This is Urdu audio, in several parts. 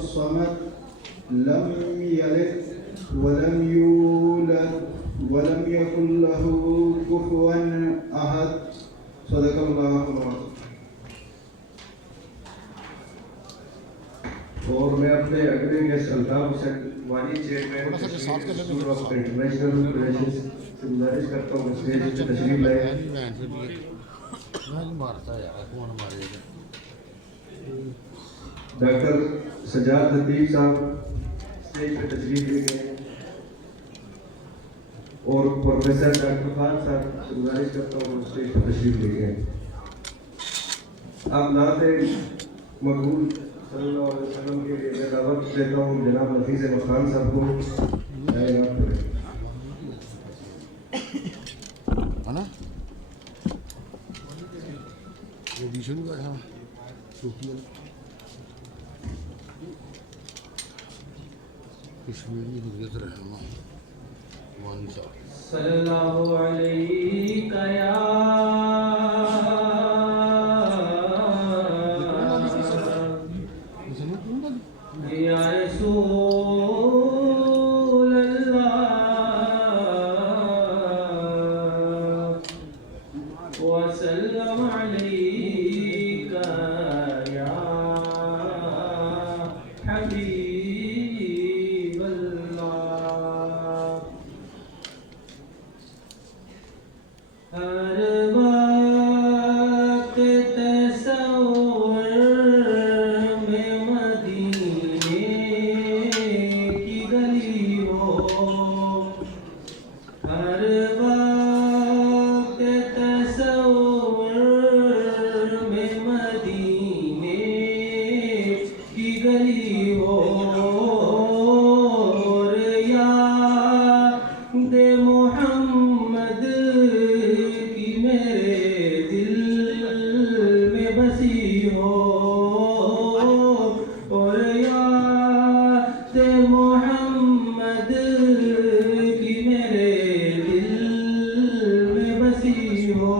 الصمد لم يلد ولم يولد ولم يكن له كفوا أحد صدق الله العظيم. اور میں اپنے اگلے guest Altaf Hussain Wani chairman institute of international relations سے گزارش کرتا ہوں اسٹیج پہ تشریف لائیں. ڈاکٹر سجاد لطیف صاحب اسٹیج پہ تشریف لے گئے اور پروفیسر ڈاکٹر خان صاحب سے گزارش کرتا ہوں اسٹیج پہ تشریف لے گئے. آپ نعت مقبول صلی اللہ علیہ وسلم کے لیے میں دعوت دیتا ہوں جناب نفیس احمد خان صاحب کو. صلی اللہ علیہ یا رسول اللہ وسلم علیک یا حبیب اللہ. ہر وقت تصور میں مدینے کی گلی ہو، ہر وقت تصور میں مدینے کی گلی ہو، اور یاد محمد کی میرے دل میں بسی ہو، اور یاد محمد کی میرے دل میں بسی ہو.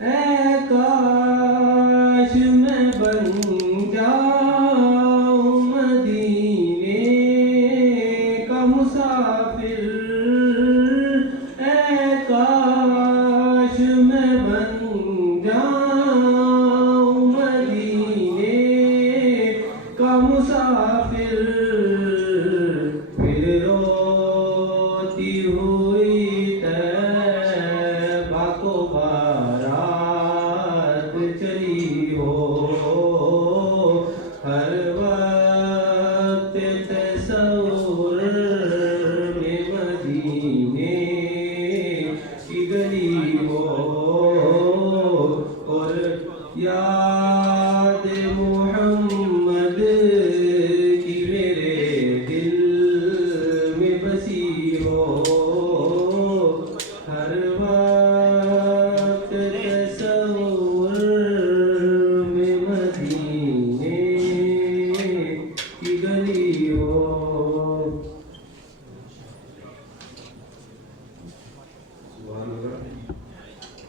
اے کاش میں بن جاؤں مدینے کا مسافر، اے کاش میں بن جاؤں مدینے کا مسافر. پھر روتی ہوئی طیبہ کو بارات چلی ہو، ہر وقت تصور میں مدینے کی گلی ہو، اور یاد محمد کی میرے دل میں بسی ہو، ہر وقت تصور میں مدینے کی گلی ہو. سبحان اللہ.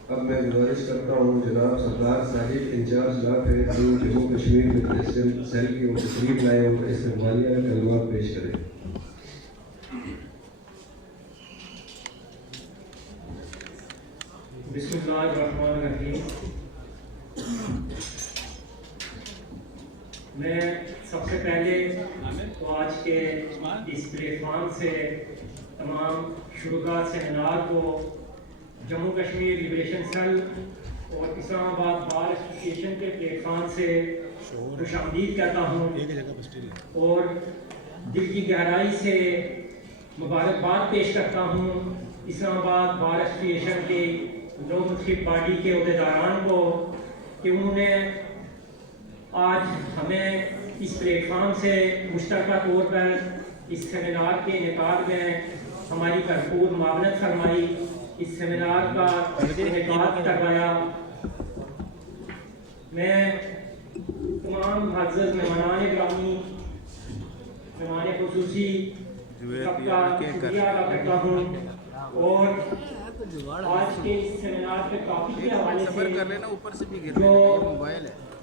اب میں گزارش کرتا ہوں جناب سردار صاحب انچارج لا ہے جو جموں کشمیر میڈیسن سیل کی وہ تشریف لائے اور استقبالیہ کلمات پیش کریں. بسم اللہ الرحمن الرحیم. میں سب سے پہلے تو آج کے اس پلیٹ فارم سے تمام شرکاء سیمینار کو جموں کشمیر لبریشن سیل اور اسلام آباد بار ایسوسیشن کے پلیٹ فارم سے خوش آمدید کہتا ہوں اور دل کی گہرائی سے مبارکباد پیش کرتا ہوں اسلام آباد بار ایسوسیشن کی نو منتخب باڈی کے عہدیداران کو کہ انہوں نے آج ہمیں اس پلیٹ فارم سے مشترکہ طور پر اس سیمینار کے انعقاد میں ہماری بھرپور معاونت فرمائی، اس سیمینار کا انعقاد کروایا. میں تمام معزز مہمانان گرامی، مہمان خصوصی سب کا شکریہ ادا کرتا ہوں اور آج کے اس سیمینار کے ٹاپک کے حوالے سے جو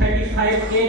35A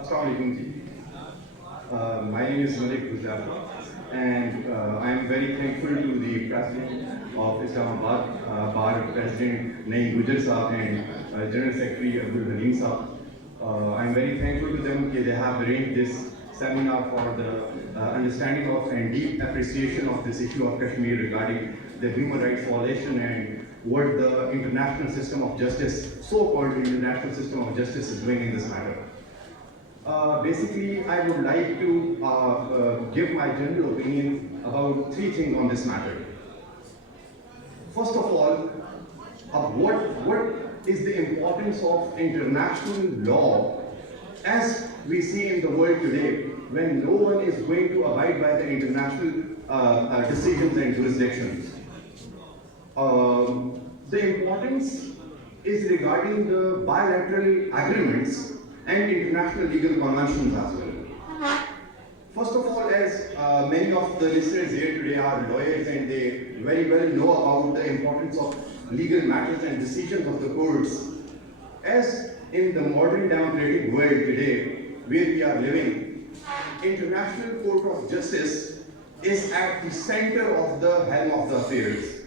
Assalamu alaikum ji. My name is Malik Gujjar and I am very thankful to the President of Islamabad Bar President Naeem Gujar Saab and General Secretary Abdul Halim Saab. I am very thankful to them that they have arranged this seminar for the understanding of and deep appreciation of this issue of Kashmir regarding the human rights violation and what the international system of justice, so-called international system of justice, is doing in this matter. Basically, I would like to give my general opinion about three things on this matter. First of all, what is the importance of international law as we see in the world today, when no one is going to abide by the international decisions and jurisdictions. The importance is regarding the bilateral agreements and international legal conventions as well. First of all, as many of the listeners here today are lawyers and they very well know about the importance of legal matters and decisions of the courts, as in the modern democratic world today where we are living, International Court of Justice is at the center of the helm of the affairs.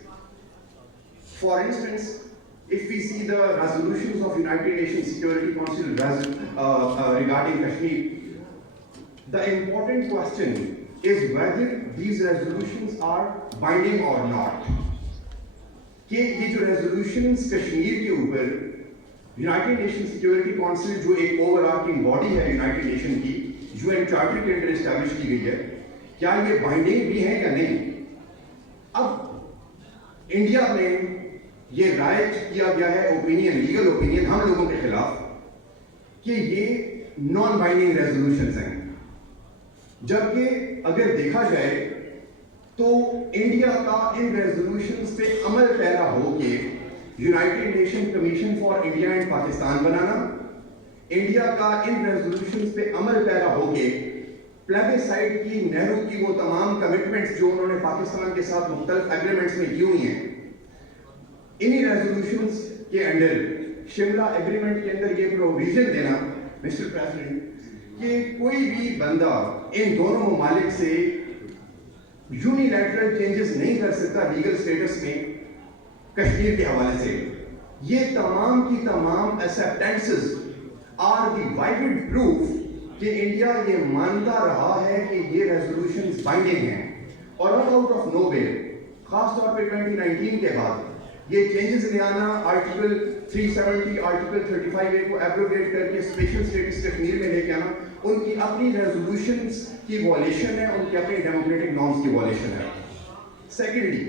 For instance, if we see the resolutions of United Nations Security Council regarding Kashmir, the important question is whether these resolutions are binding or not. کہ یہ جو resolutions کشمیر کے اوپر United Nations Security Council جو ایک overarching body ہے United Nation کی, UN Charter کے اندر establish کی گئی ہے, کیا یہ binding بھی ہیں یا نہیں؟ اب انڈیا میں یہ رائٹ کیا گیا ہے اوپینین, لیگل اوپینین ہم لوگوں کے خلاف کہ یہ نان بائنڈنگ ریزولوشنز ہیں, جبکہ اگر دیکھا جائے تو انڈیا کا ان ریزولوشنز پہ عمل پیرا ہو کے United nation commission for India and Pakistan banana, India کا ان ریزولوشنز پہ عمل پیرا ہو کے پلیبیسائٹ کی نہرو کی وہ تمام کمٹمنٹس جو انہوں نے پاکستان کے ساتھ مختلف ایگریمنٹس میں کی ہوئی ہیں, انہی ریزولوشنز کے انڈر شملہ ایگریمنٹ کے اندر یہ پروویژن دینا مسٹر پریزیڈنٹ کہ کوئی بھی بندہ ان دونوں ممالک سے یونیلیٹرل چینجز نہیں کر سکتا لیگل سٹیٹس میں کشمیر کے حوالے سے. یہ تمام کی تمام ایکسیپٹنسز آر دی وائڈ پروف کہ انڈیا یہ مانتا رہا ہے کہ یہ ریزولوشنز بائنڈنگ ہیں, اور آؤٹ آف نو ویئر خاص طور پہ 2019 کے بعد یہ چینجز لے آنا, آرٹیکل 370 آرٹیکل 35A کو ایبروگیٹ کر کے اسپیشل سٹیٹس کشمیر میں لے کے آنا, ان کی اپنی ریزولوشنز کی وائلیشن ہے, ان کی اپنی ڈیموکریٹک نارمز کی وائلیشن ہے. سیکنڈلی,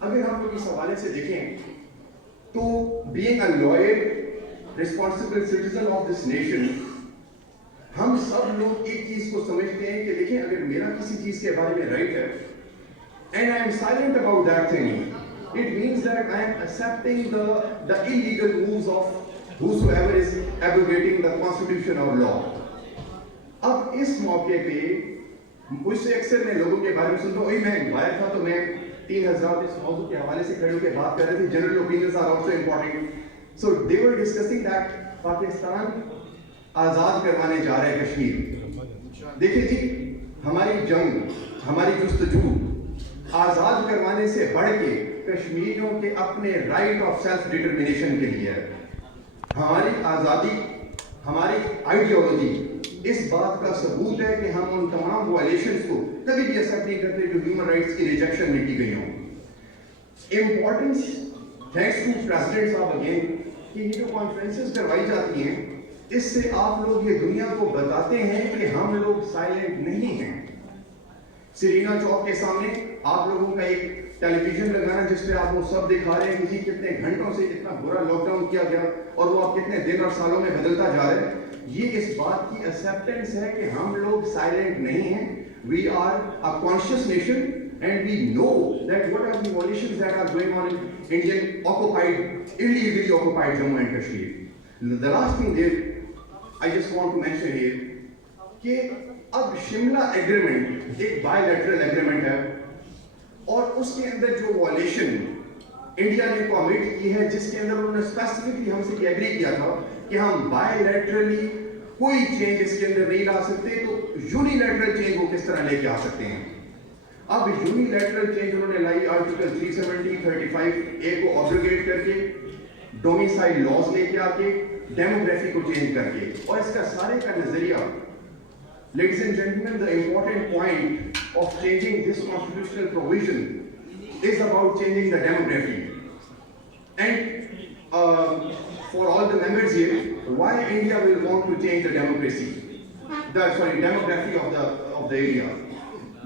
اگر ہم لوگ اس حوالے سے دیکھیں تو being a lawyer responsible citizen of this nation, ہم سب لوگ ایک چیز کو سمجھتے ہیں کہ دیکھیں اگر میرا کسی چیز کے بارے میں رائٹ ہے and I am silent about that thing, it means that I am accepting the illegal moves of whosoever is abrogating the constitution or law. اب اس موقع پہ مجھ سے اکثر میں لوگوں کے بارے میں سنتا ہوں, میں باہر تھا تو میں 3000 اس موضوع کے حوالے سے کھڑے ہو کے بات کر رہے تھے, general opinions are also important. So they were discussing that Pakistan آزاد کروانے جا رہا ہے کشمیر. دیکھیں جی, ہماری جنگ, ہماری جستجو آزاد کروانے سے بڑھ کے کشمیریوں کے اپنے رائٹ آف سیلف ڈٹرمنیشن کے لیے ہے. ہماری آزادی, ہماری آئیڈیالوجی اس بات کا ثبوت ہے کہ ہم ان تمام وائلیشنز کو کبھی بھی ایکسیپٹ نہیں کرتے جو ہیومن رائٹس کی ریجیکشن میں کی گئی ہوں. امپورٹنس تھینکس ٹو پریزیڈنٹ صاحب اگین کہ یہ جو کانفرنسز کروائی جاتی ہیں, اس سے آپ لوگ یہ دنیا کو بتاتے ہیں کہ ہم لوگ سائلنٹ نہیں ہیں. سرینا چوک کے سامنے آپ لوگوں کا ایک ٹیلی ویژن لگانا جس پہ آپ وہ سب دکھا رہے ہیں کہ کتنے گھنٹوں سے اتنا برا لاک ڈاؤن کیا گیا اور وہ آپ کتنے دن اور سالوں میں بدلتا جا رہا ہے, یہ اس بات کی ایکسیپٹنس ہے کہ ہم لوگ سائلنٹ نہیں ہیں. We are a conscious nation and we know that what are the violations that are going on in Indian occupied, illegally occupied Jammu and Kashmir. The last thing there I just want to mention here کہ اب شملہ ایگریمنٹ ایک بائی لیٹرل ایگریمنٹ ہے, اور اس کے اندر جو وائلیشن انڈیا نے کمٹ کی ہے, جس کے اندر انہوں نے اسپیسیفکلی ہم سے ایگری کیا تھا کہ ہم بائی لیٹرلی کوئی چینج اس کے اندر نہیں لا سکتے, تو یونیلیٹرل چینج وہ کس طرح لے کے آ سکتے ہیں. اب یونیلیٹرل چینج انہوں نے لائی آرٹیکل 370 35A کو آبروگیٹ کر کے, ڈومیسائل لاز لے کے آ کے, ڈیموگرافی کو چینج کر کے, اور اس کا سارے کا نظریہ, ladies and gentlemen, the important point of changing this constitutional provision is about changing the demography. And for all the members here, why India will want to change the democracy? demography of the area.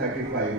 35,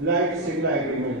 like Simla Agreement.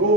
2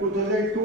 2002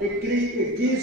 21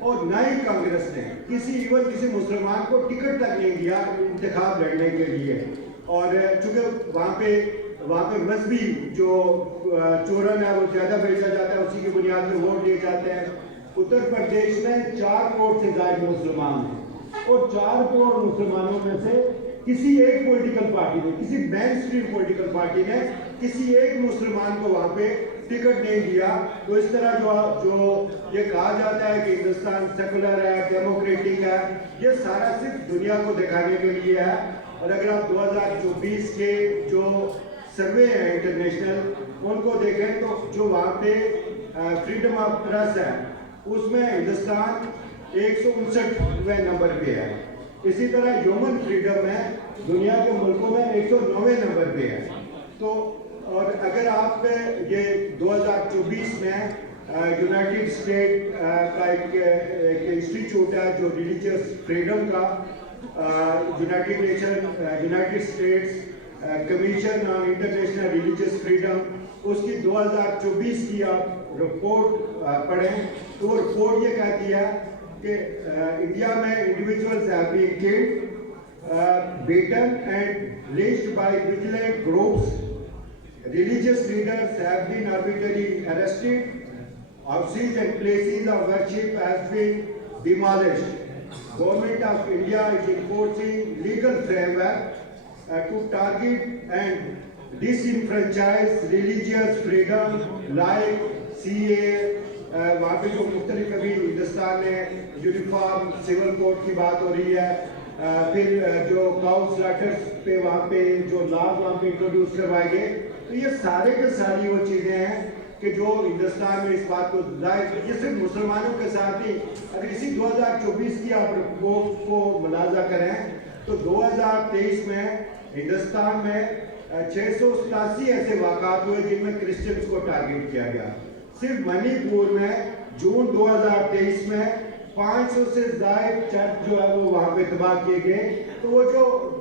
اور نہ ہی کانگریس نے کسی مسلمان کو ٹکٹ تک نہیں دیا انتخاب لڑنے کے لیے. اور چونکہ وہاں پہ مذہبی جو چورن ہے وہ زیادہ بھیجا جاتا ہے, اسی کی بنیاد پر ووٹ دیے جاتے ہیں. اتر پردیش میں 4 کروڑ سے زائد مسلمان ہیں, اور 4 کروڑ مسلمانوں میں سے کسی ایک پولیٹیکل پارٹی نے, کسی مین اسٹریم پولیٹیکل پارٹی نے کسی ایک مسلمان کو وہاں پہ ٹکٹ نہیں دیا. تو اس طرح جو یہ کہا جاتا ہے کہ ہندوستان سیکولر ہے, ڈیموکریٹک ہے, یہ سارا صرف دنیا کو دکھانے کے لیے ہے. اور اگر آپ 2024 کے جو سروے ہیں انٹرنیشنل ان کو دیکھیں تو جو وہاں پہ فریڈم آف پریس ہے اس میں ہندوستان 159ویں نمبر پہ ہے. اسی طرح ہیومن فریڈم ہے دنیا کے ملکوں میں 109ویں نمبر پہ ہے. تو اور اگر آپ یہ 2024 میں یونائٹڈ اسٹیٹ کا ایک انسٹیٹیوٹ ہے جو ریلیجیس فریڈم کا, United States commission on international religious freedom, اس کی 2024 کی آپ رپورٹ پڑھیں تو وہ رپورٹ یہ کہتی ہے کہ انڈیا میں individuals have been killed, beaten and lynched by vigilant groups. Religious leaders have been arbitrarily arrested. Houses and places of worship has been demolished. Government of India is enforcing legal framework to target and disenfranchise religious freedom like CA. وہاں پہ جو مختلف ابھی ہندوستان میں یونیفارم سول کوڈ کی بات ہو رہی ہے, پھر جو کاؤ سلاٹرز پہ وہاں پہ جو لاز وہاں پہ انٹروڈیوس کروائے گئے. تو یہ سارے کے ساری وہ چیزیں ہیں کہ جو ہندوستان میں اس بات کو ظاہر, یہ صرف مسلمانوں کے ساتھ ہی. اگر اسی 2024 کی آپ رپورٹ کو ملاحظہ کریں تو 2023 میں ہندوستان میں 687 ایسے واقعات ہوئے جن میں کرسچنز کو ٹارگیٹ کیا گیا. صرف منی پور میں جون 2023 میں 500 سے زائد چرچ جو ہے وہ وہاں پہ تباہ کیے گئے. تو وہ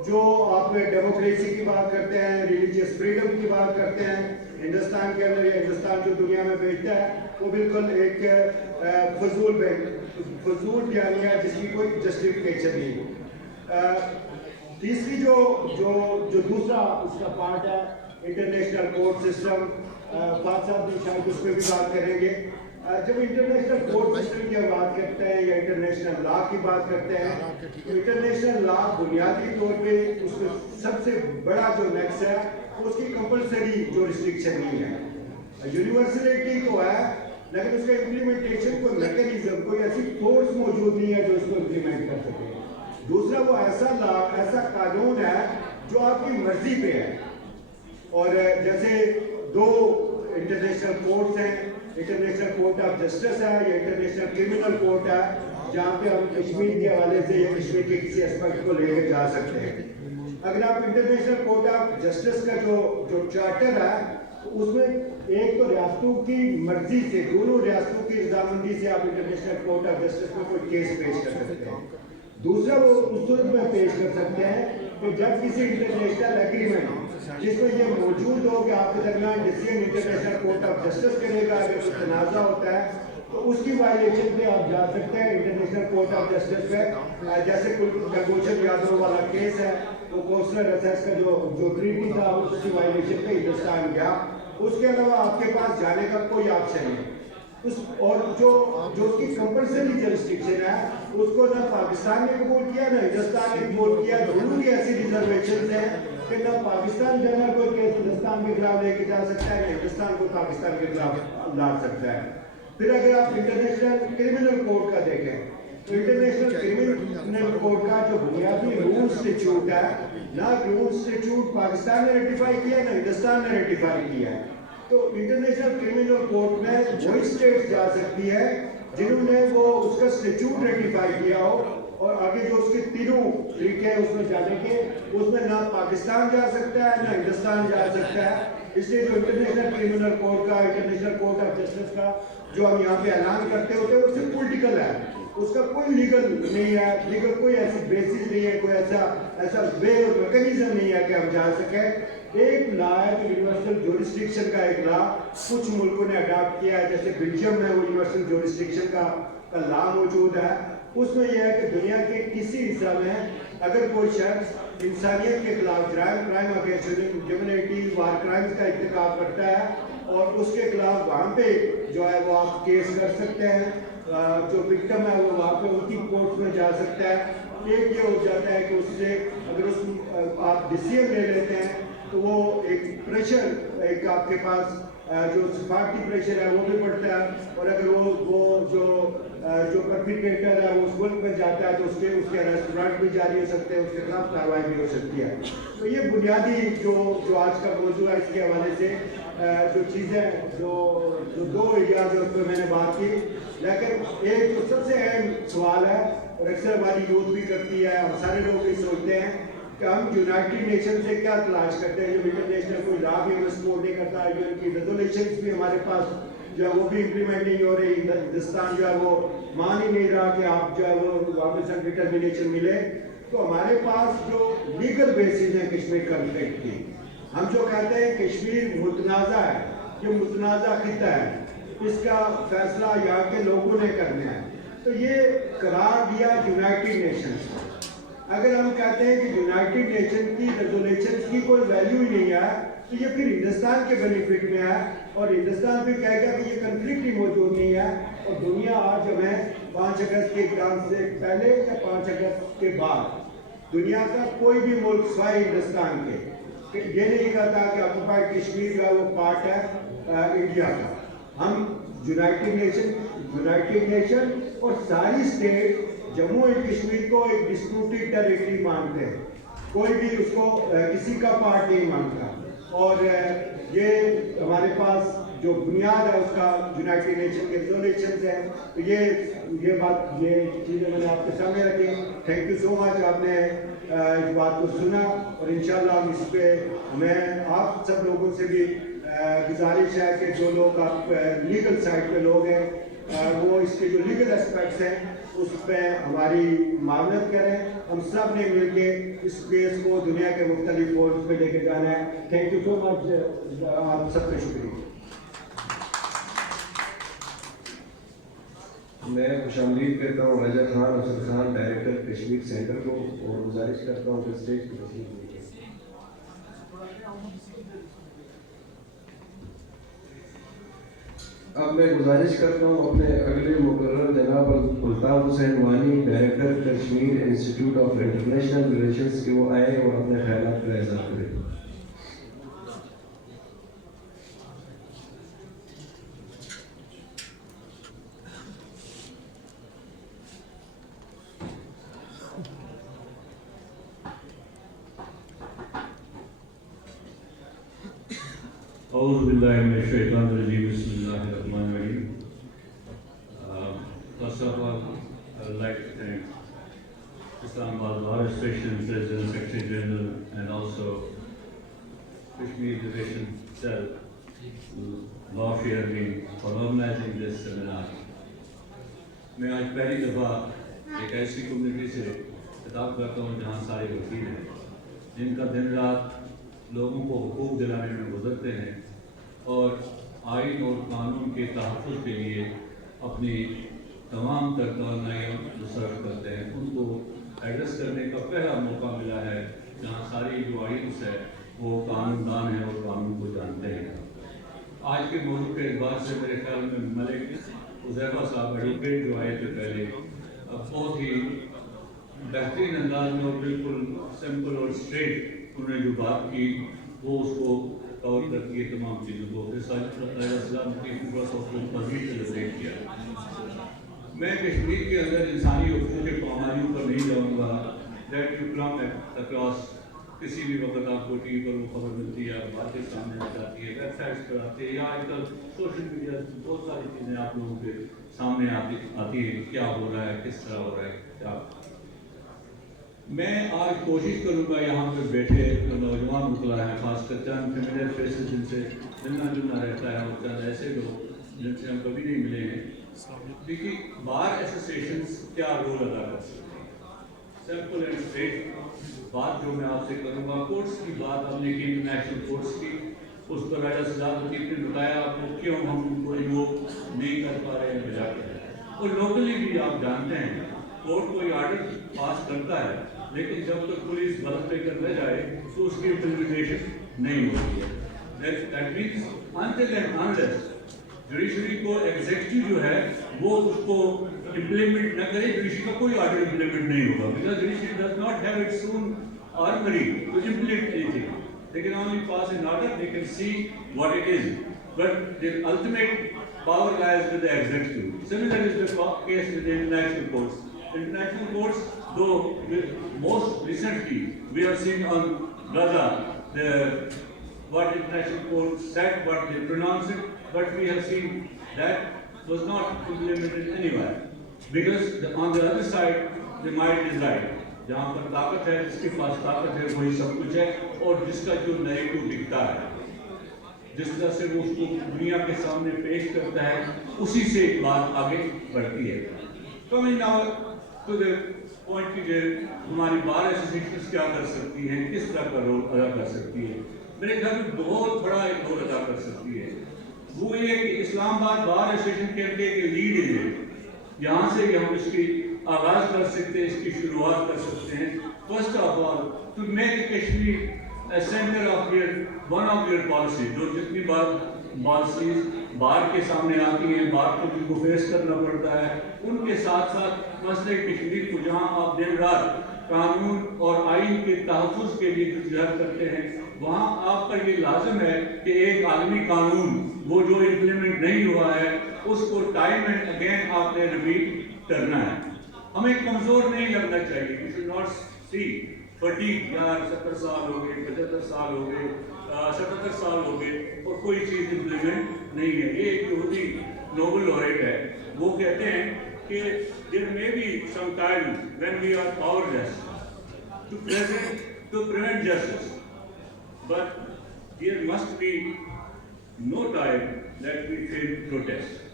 جو آپ ڈیموکریسی کی بات کرتے ہیں, ریلیجیس فریڈم کی بات کرتے ہیں, ہندوستان کے اندر یا ہندوستان جو دنیا میں بیچتا ہے وہ بالکل ایک فضول بیانی ہے جس کی کوئی جسٹیفیکیشن نہیں. تیسری جو دوسرا اس کا پارٹ ہے انٹرنیشنل کورٹ سسٹم, فاضل صاحب بھی شاید اس پہ بھی بات کریں گے. جب انٹرنیشنل کورٹ سسٹم کی بات کرتے ہیں یا انٹرنیشنل لا کی بات کرتے ہیں تو انٹرنیشنل لا بنیادی طور پہ اس میں سب سے بڑا جو نیکس ہے اس کی کمپلسری جو ریسٹرکشن نہیں ہے. یونیورسلٹی تو ہے لیکن اس کا امپلیمنٹیشن کوئی میکینزم, کوئی ایسی فورس موجود نہیں ہے جو اس کو امپلیمنٹ کر سکے. دوسرا وہ ایسا لا, ایسا قانون ہے جو آپ کی مرضی پہ ہے. اور جیسے 2 انٹرنیشنل کورٹس ہیں, انٹرنیشنل کورٹ آف جسٹس ہے یا انٹرنیشنل کرمنل کورٹ ہے, جہاں پہ ہم کشمیر کے حوالے سے یا کشمیر کے کسی اسپیکٹ کو لے کے جا سکتے ہیں. اگر آپ انٹرنیشنل کورٹ آف جسٹس کا جو چارٹر ہے اس میں ایک تو ریاستوں کی مرضی سے, دونوں ریاستوں کی رضامندی سے آپ انٹرنیشنل کورٹ آف جسٹس میں کوئی کیس پیش کر سکتے ہیں. دوسرا وہ اس صورت میں پیش کر سکتے ہیں کہ جب کسی انٹرنیشنل ایگریمنٹ جس میں یہ موجود ہو کہ آپ کے درمیان decision international court of justice کرے گا, اگر کوئی تنازع ہوتا ہے تو اس کی وائلیشن پہ آپ جا سکتے ہیں انٹرنیشنل کورٹ آف جسٹس پہ. جیسے کلبھوشن یادو والا کیس ہے, وہ کوسٹل ریسس کا جو ٹریٹی تھا اس کی وائلیشن پہ ہندوستان گیا. اس کے علاوہ آپ کے پاس جانے کا کوئی آپشن نہیں. اور جو اس کی کمپلسری جو ریسٹرکشن ہے اس کو نہ پاکستان نے قبول کیا نہ ہندوستان نے قبول کیا. دونوں کی ایسی ریزرویشنز ہیں کہ نہ پاکستان جنرل کوئی کیس ہندوستان کے خلاف لے کے جا سکتا ہے, نہ ہندوستان کو پاکستان کے خلاف لا سکتا ہے. پھر اگر آپ انٹرنیشنل کرمنل کورٹ کا دیکھیں تو انٹرنیشنل کرمنل کورٹ کا جو بنیادی رول انسٹیٹیوٹ ہے, نہ رول انسٹیٹیوٹ پاکستان نے ریٹیفائی کیا نہ ہندوستان نے ریٹیفائی کیا ہے. تو انٹرنیشنل کرمنل کورٹ میں وہی اسٹیٹس جا سکتی ہے جنہوں نے وہ اس کا اسٹیچوٹ ریٹیفائی کیا ہو, اور آگے جو اس کے تینوں طریقے ہیں اس میں جانے کے, اس میں نہ پاکستان جا سکتا ہے نہ ہندوستان جا سکتا ہے. اس لیے جو انٹرنیشنل کرمنل کورٹ کا, انٹرنیشنل کورٹ آف جسٹس کا جو ہم یہاں پہ اعلان کرتے ہوتے ہیں وہ صرف پولیٹیکل ہے, اس کا کوئی لیگل نہیں ہے, لیگل کوئی ایسی بیسس نہیں ہے, کوئی ایسا وے اور میکینزم نہیں ہے کہ ہم جا سکیں. ایک لا ہے جو یونیورسل جورسڈکشن کا ایک لا کچھ ملکوں نے اڈاپٹ کیا ہے, جیسے بیلجیم میں وہ یونیورسل جورسڈکشن کا کا لا موجود ہے. اس میں یہ ہے کہ دنیا کے کسی حصہ میں اگر کوئی شخص انسانیت کے خلاف crime against humanity war crimes کا ارتکاب کرتا ہے اور اس کے خلاف وہاں پہ جو ہے وہ آپ کیس کر سکتے ہیں. جو وکٹم ہے وہ وہاں پہ ان کی کورٹ میں جا سکتا ہے. ایک یہ ہو جاتا ہے کہ اس سے اگر اس آپ ڈیسیژن لے لیتے ہیں تو وہ ایک پریشر ایک آپ کے پاس جو سفارتی پریشر ہے وہ بھی بڑھتا ہے, اور اگر وہ جو پرپیٹریٹر ہے وہ اس ملک میں جاتا ہے تو اس کے اریسٹ وارنٹ بھی جاری ہو سکتے ہیں, اس کے خلاف کارروائی بھی ہو سکتی ہے. تو یہ بنیادی جو آج کا موضوع ہے, اس کے حوالے سے جو چیزیں جو دو ایریاز ہے اس پہ میں نے بات کی. لیکن ایک جو سب سے اہم سوال ہے اور اکثر ہماری یوتھ بھی کرتی ہے, ہم سارے لوگ یہ سوچتے ہیں کہ ہم یونائٹڈ نیشن سے کیا تلاش کرتے ہیں, جو انٹرنیشنل کوئی لا بھی ہمیں سپورٹ نہیں کرتا, ان کی ریزولیشنز بھی ہمارے پاس جو ہے وہ بھی امپلیمنٹ نہیں ہو رہی. ہندوستان جو ہے وہ مان ہی نہیں رہا کہ آپ جو ہے وہ واپس ڈٹرمنیشن ملے. تو ہمارے پاس جو لیگل بیسز ہیں کشمیر کنفلکٹ کی, ہم جو کہتے ہیں کشمیر متنازع ہے, یہ متنازع خطہ ہے, اس کا فیصلہ یہاں کے لوگوں نے کرنا ہے. تو یہ قرار دیا یونائٹڈ نیشنز. اگر ہم کہتے ہیں کہ یونائٹڈ نیشن کی ریزولیشنز کی کوئی ویلیو ہی نہیں ہے تو یہ پھر ہندوستان کے بینیفٹ میں ہے, اور ہندوستان بھی کہے گا کہ یہ کنفلکٹ ہی موجود نہیں ہے. اور دنیا آج ہمیں 5 اگست کے اقدام سے پہلے یا 5 اگست کے بعد دنیا کا کوئی بھی ملک سوائے ہندوستان کے یہ نہیں کہتا کہ آکوپائڈ کشمیر جو ہے وہ پارٹ ہے انڈیا کا. ہم یونائٹڈ نیشن اور ساری اسٹیٹ جموں اینڈ کشمیر کو ایک ڈسپیوٹڈ ٹیریٹری مانتے ہیں, کوئی بھی اس کو کسی کا پارٹ نہیں مانتا. اور یہ ہمارے پاس جو بنیاد ہے اس کا یونائٹڈ نیشن کے ریزولیشنز ہیں. تو یہ بات یہ چیزیں میں نے آپ کے سامنے رکھی. تھینک یو سو مچ, آپ نے اس بات کو سنا, اور انشاءاللہ ہم اس پہ ہمیں آپ سب لوگوں سے بھی گزارش ہے کہ جو لوگ آپ لیگل سائڈ پہ لوگ ہیں وہ اس کے جو لیگل اسپیکٹس ہیں اس پہ ہماری معاونت کریں. ہم سب نے مل کے اس کیس کو دنیا کے مختلف فورمز پہ لے کے جانا ہے. تھینک یو سو مچ, آپ سب کا شکریہ. میں خوش آمدید کہتا ہوں راجہ خان افضل خان ڈائریکٹر کشمیر سینٹر کو, اور گزارش کرتا ہوں کہ اسٹیج کی تشریف لے کے. اب میں گزارش کرتا ہوں اپنے اگلے مقرر جناب Altaf Hussain Wani director Kashmir institute of international relations کہ وہ آئے اور اپنے خیالات کا اظہار کریں. اعوذ باللہ من الشیطان الرجیم, بسم اللہ الرحمن الرحیم. First of all, I would like to thank Islamabad Bar Association President, Secretary General, and also Kashmir Division Cell, Law Chairman, for organizing this seminar. میں آج پہلی دفعہ ایک ایسی کمیونٹی سے خطاب کرتا ہوں جہاں سارے وکیل ہیں, جن کا دن رات لوگوں کو حقوق دلانے میں گزرتے ہیں اور آئین اور قانون کے تحفظ کے لیے اپنی تمام تر توانائیاں مصرف کرتے ہیں. ان کو ایڈریس کرنے کا پہلا موقع ملا ہے جہاں ساری جو آئینس ہے وہ قانون دان ہیں اور قانون کو جانتے ہیں. آج کے موضوع کے اعتبار سے میرے خیال میں ملک حذیفہ صاحب ایڈوکیٹ جو آئے تھے پہلے, اب بہت ہی بہترین انداز میں اور بالکل سمپل اور اسٹریٹ انہوں نے جو بات کی وہ اس کو کور کر کے تمام چیزوں کو اسلام کی تجویز سے ریلیٹ کیا. میں کشمیر کے اندر انسانی حقوق کے پامالیوں پر نہیں جاؤں گا. دیٹ یو کم اکراس, کسی بھی وقت آپ کو ٹی وی پر وہ خبر ملتی ہے, باتیں سامنے آ جاتی ہے, ویب سائٹس پر آتے ہیں, یا آج کل سوشل میڈیا بہت ساری چیزیں آپ لوگوں کے سامنے آتی ہے, کیا ہو رہا ہے, کس طرح ہو رہا ہے, کیا. میں آج کوشش کروں گا یہاں پہ بیٹھے جو نوجوان مطلع ہیں, خاص کر چند فیملیئر فیسز جن سے ملنا جلنا رہتا ہے, اور چند ایسے لوگ جن سے ہم کبھی نہیں ملے ہیں, دیکھیے بار ایسوسیشنز کیا رول ادا کر سکتے ہیں. سمپل اینڈ اسٹریٹ بات جو میں آپ سے کروں گا, کورٹس کی بات ہم نے کی, انٹرنیشنل کورٹس کی, اس پر راجہ سجاد لطیف نے بتایا آپ کو کیوں ہم ان کو انووو نہیں کر پا رہے ہیں بجا کے. اور لوکلی بھی آپ جانتے ہیں کورٹ کوئی آرڈر پاس کرتا ہے لیکن جب تک پولیس بل پہ کر نہ جائے تو اس کی امپلیمنٹیشن نہیں ہوتی ہے. That means until and unless judiciary کو ایگزیکٹو جو ہے وہ اس کو امپلیمنٹ نہ کرے, جوڈیشری کا کوئی آرڈر امپلیمنٹ نہیں ہوگا. Because judiciary does not have its own armory to implement anything. They can only pass an order, they can see what it is. But the ultimate power lies with the executive. Similar is the case with the international courts. International courts, though most recently we have seen on Gaza, what international court said, what they pronounced it, but we have seen that was not implemented anywhere. Because on the other side, the might is right. جہاں پر طاقت ہے, جس کے پاس طاقت ہے وہی سب کچھ ہے, اور جس کا جو نیگیٹو دکھتا ہے, جس طرح سے وہ اس کو دنیا کے سامنے پیش کرتا ہے, اسی سے بات آگے بڑھتی ہے. Coming now to the point کہ ہماری بار ایسوسیشنز کیا کر سکتی ہیں, کس طرح کا رول ادا کر سکتی ہے. میرے گھر میں بہت بڑا ایک رول ادا کر سکتی ہے. وہ یہ کہ اسلام آباد بار ایسوسیشن کے اندر ایک لیڈ ہے, یہاں سے ہم اس کی آغاز کر سکتے ہیں, اس کی شروعات کر سکتے ہیں. First of all to make Kashmir a centre of one of your policy. جو جتنی بار پالیسیز بار کے سامنے آتی ہیں, بار کو جن کو فیس کرنا پڑتا ہے, ان کے ساتھ ساتھ مسئلہ کشمیر کو جہاں آپ دن رات قانون اور آئین کے تحفظ کے لیے جدوجہد کرتے ہیں, وہاں آپ پر یہ لازم ہے کہ ایک عالمی قانون وہ جو امپلیمنٹ نہیں ہوا ہے اس کو ٹائم اینڈ اگین آپ نے ریپیٹ کرنا ہے. ہمیں کمزور نہیں لگنا چاہیے. We should not see fatigue. یار 70 سال ہو گئے, 75 سال ہو گئے, 77 سال ہو گئے اور کوئی چیز امپلیمنٹ نہیں ہے. یہ ایک یہودی نوبل laureate ہے, وہ کہتے ہیں کہ there may be some time when we are powerless to prevent justice, but there must be no time that we fail protest.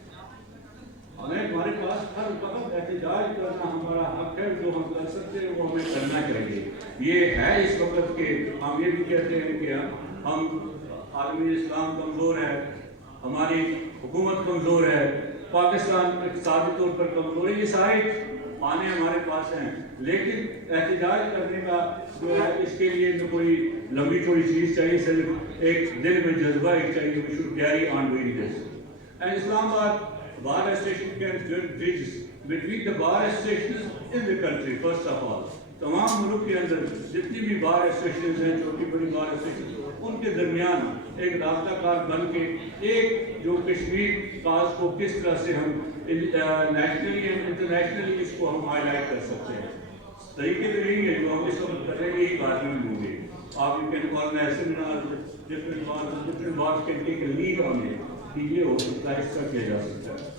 ہمارے پاس ہر وقت احتجاج کرنا ہمارا حق ہے, جو ہم کر سکتے ہیں وہ ہمیں کرنا چاہیے. یہ ہے اس وقت کہ ہم یہ بھی کہتے ہیں کہ ہم عالمی اسلام کمزور ہے, ہماری حکومت کمزور ہے, پاکستان اقتصادی طور پر کمزور ہے, یہ سارے معنی ہمارے پاس ہیں. لیکن احتجاج کرنے کا جو ہے اس کے لیے تو کوئی لمبی چوڑی چیز چاہیے, صرف ایک دل میں جذبہ ایک چاہیے. We should carry on doing this. And Islamabad Bar Association can build bridges between the bar associations in the country. First of all, تمام ملک کے اندر جتنی بھی بار ایسوسیشنز ہیں, چھوٹی بڑی بار ایسوسیشن, ان کے درمیان ایک رابطہ کار بن کے ایک جو کشمیر کاز کو کس طرح سے ہم نیشنلی اینڈ انٹرنیشنلی اس کو ہم ہائی لائٹ کر سکتے ہیں. طریقے تو یہی ہے جو ہم اس وقت کر رہے ہیں, یہی بات میں ہوں گے. آپ you can organise seminar, different bars can take a lead on it. یہ ہو سکتا ہے, اس کا کیا جا سکتا ہے.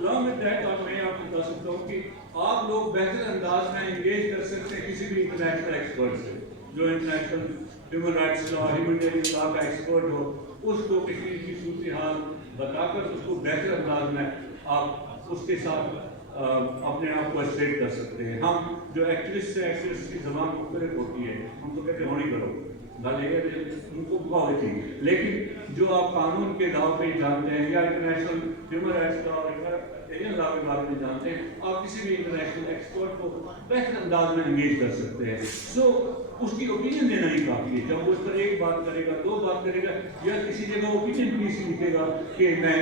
along with that, اور میں آپ کو بتا سکتا ہوں کہ آپ لوگ بہتر انداز میں انگیج کر سکتے ہیں کسی بھی انٹرنیشنل ایکسپرٹ سے, جو انٹرنیشنل ہیومن رائٹس لا, ہیومنٹیرین لا کا ایکسپرٹ ہو. اس کو کشمیر کی صورتحال بتا کر اس کو بہتر انداز میں آپ اس کے ساتھ اپنے آپ کو اسٹریٹ کر سکتے ہیں. ہم جو ایکٹیوسٹ سے ایکٹیوسٹ کی زبان مختلف ہوتی ہے, ہم تو کہتے ہیں ہونی کرو, ان کو بہت تھی. لیکن جو آپ قانون کے دعو پہ جانتے ہیں یا انٹرنیشنل ہیومن رائٹس لا اور ایرین لا کے بارے میں جانتے ہیں, آپ کسی بھی انٹرنیشنل ایکسپرٹ کو بہتر انداز میں انگیج کر سکتے ہیں. سو اس کی اوپینین دینا ہی کافی ہے. جب وہ اس پر ایک بات کرے گا, دو بات کرے گا, یا کسی جگہ اوپینین پیس لکھے گا کہ میں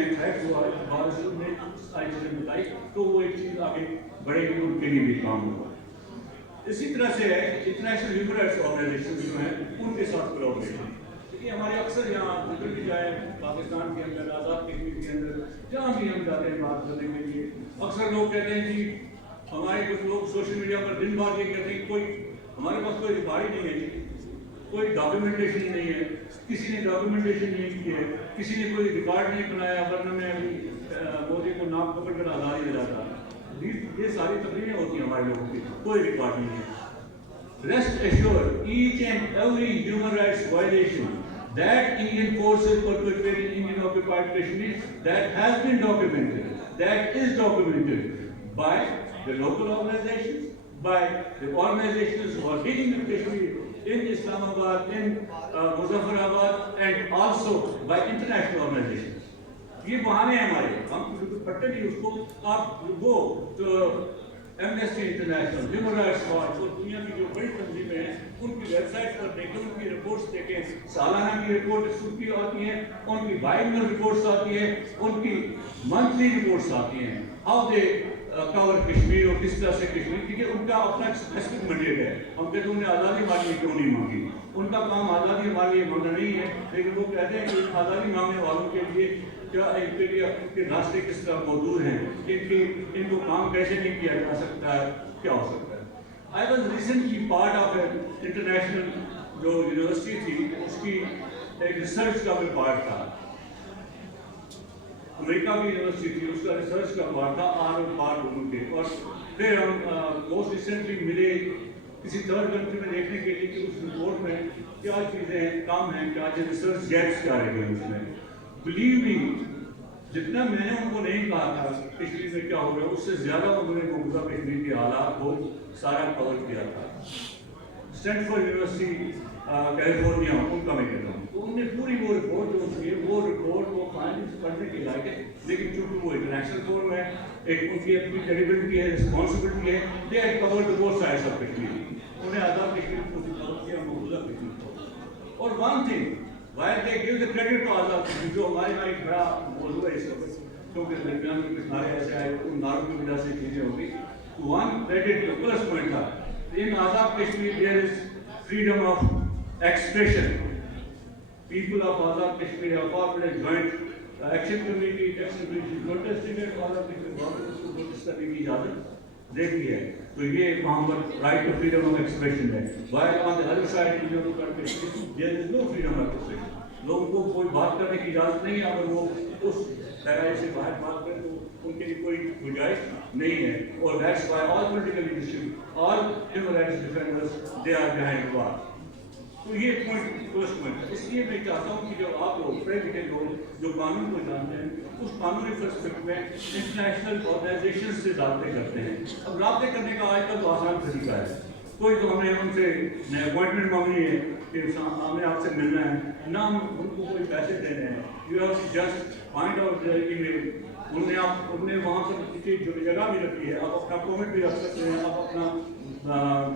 بارش نے ساری چیزیں بتائی, تو وہ ایک چیز آگے بڑھے گی, ان کے لیے بھی کام ہوگا. اسی طرح سے ہے انٹرنیشنل ہیومن رائٹس آرگنائزیشن جو ہیں ان کے ساتھ کولیبریشن. دیکھیے ہمارے اکثر یہاں جدھر بھی جائیں پاکستان کے اندر, آزاد کشمیر کے اندر, جہاں بھی ہم جاتے ہیں بات کرنے کے لیے, اکثر لوگ کہتے ہیں جی ہمارے کچھ لوگ سوشل میڈیا پر دن بعد یہ کہتے ہیں کوئی ہمارے پاس کوئی ریکارڈ ہی نہیں ہے جی, کوئی ڈاکیومنٹیشن ہی نہیں ہے, کسی نے ڈاکیومنٹیشن نہیں کی ہے, کسی نے کوئی ریکارڈ نہیں بنایا, ورنہ میں مودی کو نام پکڑ کر آزاد ہی دلاتا. یہ ساری تقریریں ہوتی ہیں ہمارے لوگوں کی, کوئی ریکارڈ نہیں ہے. Rest assured, each and every human rights violation that Indian forces perpetrated in Indian occupied Kashmir, that has been documented, that is documented by the local organizations, by the organizations who are dealing with Kashmir in Islamabad, in Muzaffarabad, and also by international organizations. یہ بہانے ہیں ہمارے, ہم پڑھتے نہیں اس کو. آپ وہ Amnesty international, human rights watch اور دنیا کی جو بڑی تنظیمیں ہیں ان کی ویب سائٹ پر دیکھیں, ان کی رپورٹس دیکھیں, سالانہ کی رپورٹس ان کی آتی ہیں, ان کی بائنل رپورٹس آتی ہیں, ان کی منتھلی رپورٹس آتی ہیں, ہاؤ دے کور کشمیر اور کس طرح سے کشمیر, کیونکہ ان کا اپنا اسپیسیفک منڈیٹ ہے. ہم کہتے ہیں انہیں آزادی مانگنے کیوں نہیں مانگی, ان کا کام آزادی ہمارے لیے مانگنا نہیں ہے, لیکن وہ کہتے ہیں کہ آزادی مانگنے والوں کے لیے کیا ان کے لیے کے راستے کس طرح موجود ہیں, ان کو کام کیسے نہیں کیا جا سکتا ہے, کیا ہو سکتا ہے. I was recently part of a international جو یونیورسٹی تھی, اس کی ایک ریسرچ کا بھی پارٹ تھا, امریکہ کی یونیورسٹی تھی, اس کا ریسرچ کا پارٹ تھا آر پارٹ اردو کے. اور پھر ہم موسٹ ریسنٹلی ملے کسی تھرڈ کنٹری میں دیکھنے کے لیے کہ اس رپورٹ میں کیا چیزیں کام ہیں, کیا ریسرچ گیپس کیا رہ گئے اس میں. بلیو می, جتنا میں نے ان کو نہیں کہا تھا کشمیر میں کیا ہو رہا ہے, اس سے زیادہ انہوں نے موجودہ کشمیر کے حالات کو سارا کور کیا تھا. اسٹینفورڈ یونیورسٹی کیلیفورنیا, ان کا میں کہتا ہوں, تو انہوں نے پوری وہ رپورٹ جو ہوتی ہے وہ رپورٹ وہ فائنڈنگس پڑھنے کے لائق ہے, لیکن چونکہ وہ انٹرنیشنل فورم ہے, ایک ان کی اپنی کریڈیبلٹی ہے, رسپانسبلٹی ہے, they had covered both sides of Kashmir. انہیں آزاد کشمیر کو کور کیا, موجودہ کشمیر کو. اور one thing why they give the credit to Azad Kashmir, جو ہمارے یہاں ایک بڑا موضوع ہے اس وقت, کیونکہ درمیان میں کچھ نعرے ایسے آئے, ان نعروں کی وجہ سے چیزیں ہوگی. ون کریڈٹ جو پلس پوائنٹ تھا, ان Azad Kashmir there is freedom of expression. People of Azad Kashmir have formed a joint action committee, protesting at Azad Kashmir, government کو protest کرنے کی اجازت دیتی ہے. تو یہ وہاں پر right to freedom of expression ہے. while on the other side in your country there is no freedom of expression. لوگوں کو کوئی بات کرنے کی اجازت نہیں ہے, اگر وہ اس دائرے سے باہر بات کریں تو ان کے لیے کوئی گنجائش نہیں ہے. اور that's why all political leadership, all human rights defenders, they are behind bars. تو یہ پوائنٹ فرسٹ پوائنٹ ہے. اس لیے میں چاہتا ہوں کہ جو آپ لوگ پڑھے لکھے لوگ جو قانون کو جانتے ہیں, اس قانونی پرسپیکٹ میں انٹرنیشنل آرگنائزیشن سے رابطے کرتے ہیں. اب رابطے کرنے کا آج کل تو آسان طریقہ ہے, کوئی تو ہمیں ان سے اپوائنٹمنٹ مانگنی ہے کہ ہم نے آپ سے ملنا ہے, نہ ہم ان کو کوئی پیسے دینے ہیں. You have just find out their email. انہوں نے وہاں پر کسی جگہ بھی رکھی ہے, آپ اپنا کامنٹ بھی رکھ سکتے ہیں, آپ اپنا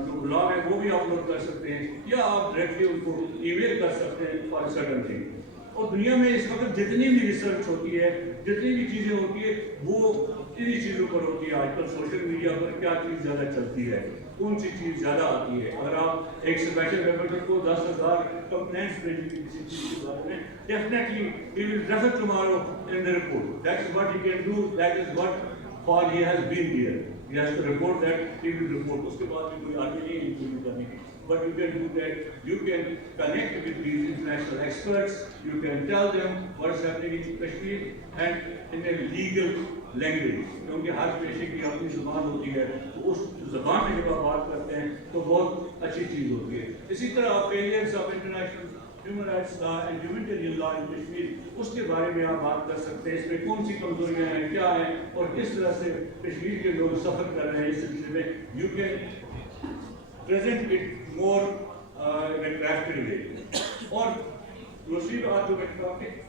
جو لاگ ہے وہ بھی اپلوڈ کر سکتے ہیں, یا آپ ڈائریکٹلی ان کو ای میل کر سکتے ہیں فار سرٹن تھنگ. اور دنیا میں اس وقت جتنی بھی ریسرچ ہوتی ہے, جتنی بھی چیزیں ہوتی ہے, وہ انہی چیزوں پر ہوتی ہے. آج کل سوشل میڈیا پر کیا چیز زیادہ چلتی ہے, کون سی چیز زیادہ آتی ہے. اگر آپ ایک اسپیشل ریپورٹر کو 10,000 کمپلینٹس بھیجیں گے کسی چیز کے بارے میں, definitely he will refer tomorrow in the report. That is what he can do, that is what for he has been there. He has to report that, he will report. اس کے بعد بھی کوئی آگے نہیں انکلوڈ کرنے کی. But you can do that, you can connect with these international experts, you can tell them what's happening in Kashmir and in a legal language. کیونکہ ہر پیشے کی اپنی زبان ہوتی ہے, تو اس زبان میں جب آپ بات کرتے ہیں تو بہت اچھی چیز ہوتی ہے. اسی طرح failures of international human rights law and humanitarian law in Kashmir, اس کے بارے میں آپ بات کر سکتے ہیں. اس میں کون سی کمزوریاں ہیں, کیا ہیں, اور کس طرح سے کشمیر کے لوگ سفر کر رہے ہیں اس سلسلے میں. You can present it more in a crafted way. اور دوسری بات جو میں کہا کہ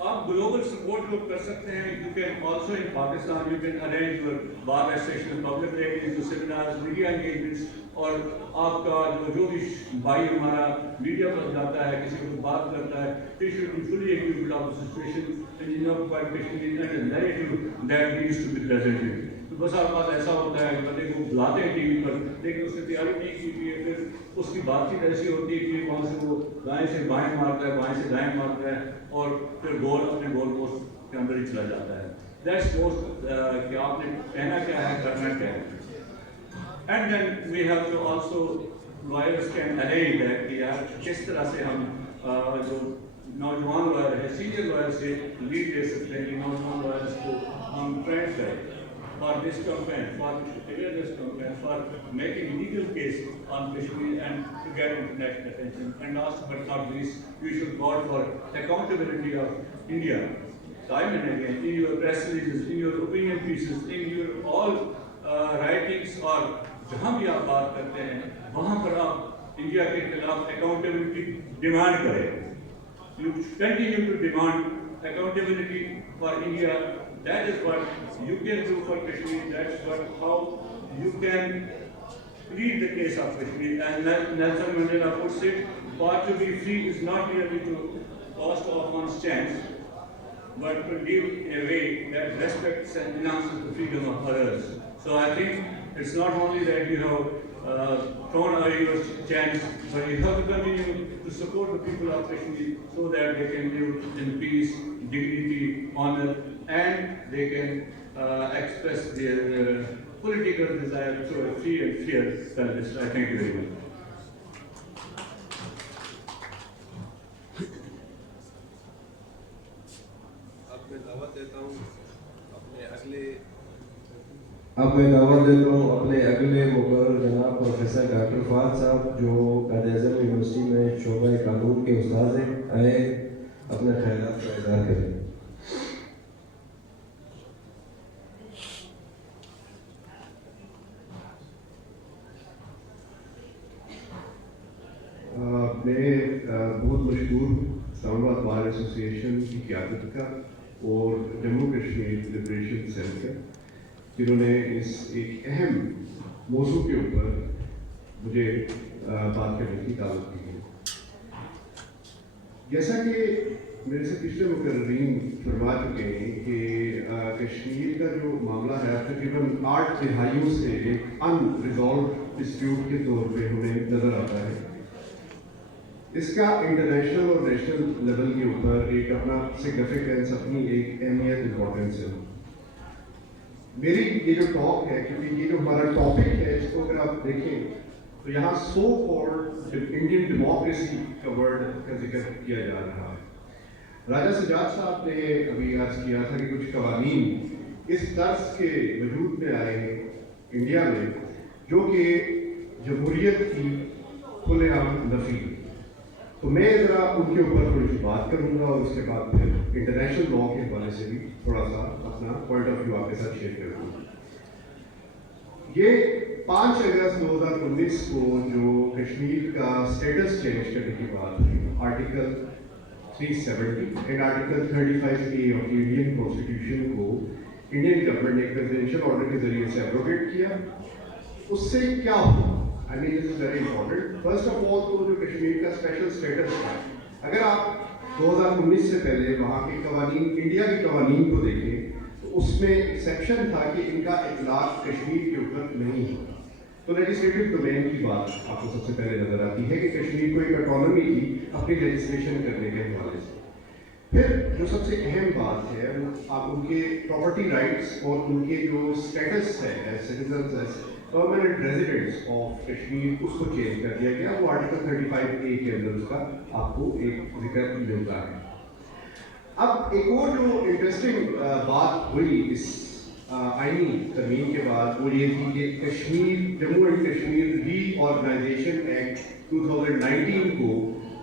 آپ گلوبل سپورٹ لوگ کر سکتے ہیں. You can also in Pakistan you can arrange your bar association, public release, seminars, media engagements. اور آپ کا جو بھی بھائی ہمارا میڈیا پر جاتا ہے, کسی کو بات کرتا ہے, he should be fully equipped of the situation and you know quite Kashmiri and a narrative that needs to be presented. تو بس آپ بات ایسا ہوتا ہے کہ بندے کو بلاتے ہیں ٹی وی پر, لیکن اس نے تیاری نہیں کی ہوئی ہے, پھر اس کی بات چیت ایسی ہوتی ہے کہ وہاں سے وہ دائیں سے بائیں مارتا ہے, بائیں سے دائیں مارتا ہے, اور پھر گول اپنے گول پوسٹ کے اندر ہی چلا جاتا ہے. دیٹس موسٹ کہ آپ نے کہنا کیا ہے, کرنا کیا ہے. And then we have to also, lawyers can arrange that کہ یار کس طرح سے ہم جو نوجوان لائر ہے, سینئر لائر سے لیڈ لے سکتے ہیں کہ نوجوان لائرس کو ہم ٹرینڈ کریں for this campaign, for awareness campaign, for making legal case on Kashmir and to get international attention. And last but not least, we should call for accountability of India. Time and again, in your press releases, in your opinion pieces, in your all writings, اور جہاں بھی آپ بات کرتے ہیں وہاں پر آپ انڈیا کے خلاف اکاؤنٹیبلٹی ڈیمانڈ کریں. You continue to demand accountability for India. That is what you can do for Kashmir. That's how you can plead the case of Kashmir. And Nelson Mandela puts it, for to be free is not merely to cost of one's chance, but to live in a way that respects and announces the freedom of others. So I think it's not only that you have thrown away your chance, but you have to continue to support the people of Kashmir so that they can live in peace, dignity, honor, and they can express their political desire through a free and fair service. I thank you very much. اب میں دعوت دیتا ہوں اپنے اگلے مقرر جناب پروفیسر ڈاکٹر فہد صاحب جو قائد اعظم یونیورسٹی میں شعبہ قانون کے استاد ہیں، آئے اپنے خیالات کا اظہار کریں۔ میں بہت مشہور اسلام آباد بار ایسوسی ایشن کی قیادت کا اور جموں کشمیر لبریشن سیل کا، جنہوں نے اس ایک اہم موضوع کے اوپر مجھے بات کرنے کی دعوت دی ہے۔ جیسا کہ میرے سے پچھلے مقررین فرما چکے ہیں کہ کشمیر کا جو معاملہ ہے تقریباً 8 دہائیوں سے ایک ان ریزالوڈ ڈسپیوٹ کے طور پہ ہمیں نظر آتا ہے۔ اس کا انٹرنیشنل اور نیشنل لیول کے اوپر ایک اپنا سگنیفیکینس، اپنی ایک اہمیت، امپورٹنس ہے۔ میری یہ جو ٹاک ہے، کیونکہ یہ جو ہمارا ٹاپک ہے، اس کو اگر آپ دیکھیں تو یہاں سو کالڈ انڈین ڈیموکریسی کا ورڈ کا ذکر کیا جا رہا ہے۔ راجہ سجاد صاحب نے ابھی عرض کیا تھا کہ کچھ قوانین اس طرز کے وجود میں آئے ہیں انڈیا میں جو کہ جمہوریت کی کھلے عام نفی۔ تو میں ذرا ان کے اوپر تھوڑی سی بات کروں گا اور اس کے بعد پھر انٹرنیشنل لا کے حوالے سے بھی تھوڑا سا اپنا پوائنٹ آف ویو آپ کے ساتھ شیئر کروں گا۔ یہ 5 اگست 2019 کو جو کشمیر کا اسٹیٹس چینج کرنے کی بات ہوئی، article 370 and article 35A of the Indian constitution کو انڈین گورنمنٹ نے ایک پریزیڈنشیل آرڈر کے ذریعے سے ایبروگیٹ کیا، اس سے کیا ہوا؟ I mean, this is very important. First of all, تو جو کشمیر کا اسپیشل اسٹیٹس ہے، اگر آپ 2019 سے پہلے وہاں کے قوانین، انڈیا کے قوانین کو دیکھیں تو اس میں ایک سیکشن تھا کہ ان کا اطلاق کشمیر کے اوپر نہیں ہوگا۔ تو لیجسلیٹو ڈومین کی بات آپ کو سب سے پہلے نظر آتی ہے کہ کشمیر کو ایک اٹانومی تھی اپنی لیجسلیشن کرنے کے حوالے سے۔ پھر جو سب سے اہم بات ہے وہ آپ ان کے پراپرٹی رائٹس اور ان کے جو اسٹیٹس ہے as citizens, as permanent residents of Kashmir, اس کو چینج کر دیا گیا۔ وہ آرٹیکل 35A کے اندر اس کا آپ کو ایک ذکر ملتا ہے۔ اب ایک اور جو انٹرسٹنگ بات ہوئی اس آئینی ترمیم کے بعد وہ یہ تھی کہ Kashmir, Jammu and Kashmir reorganisation act 2019 کو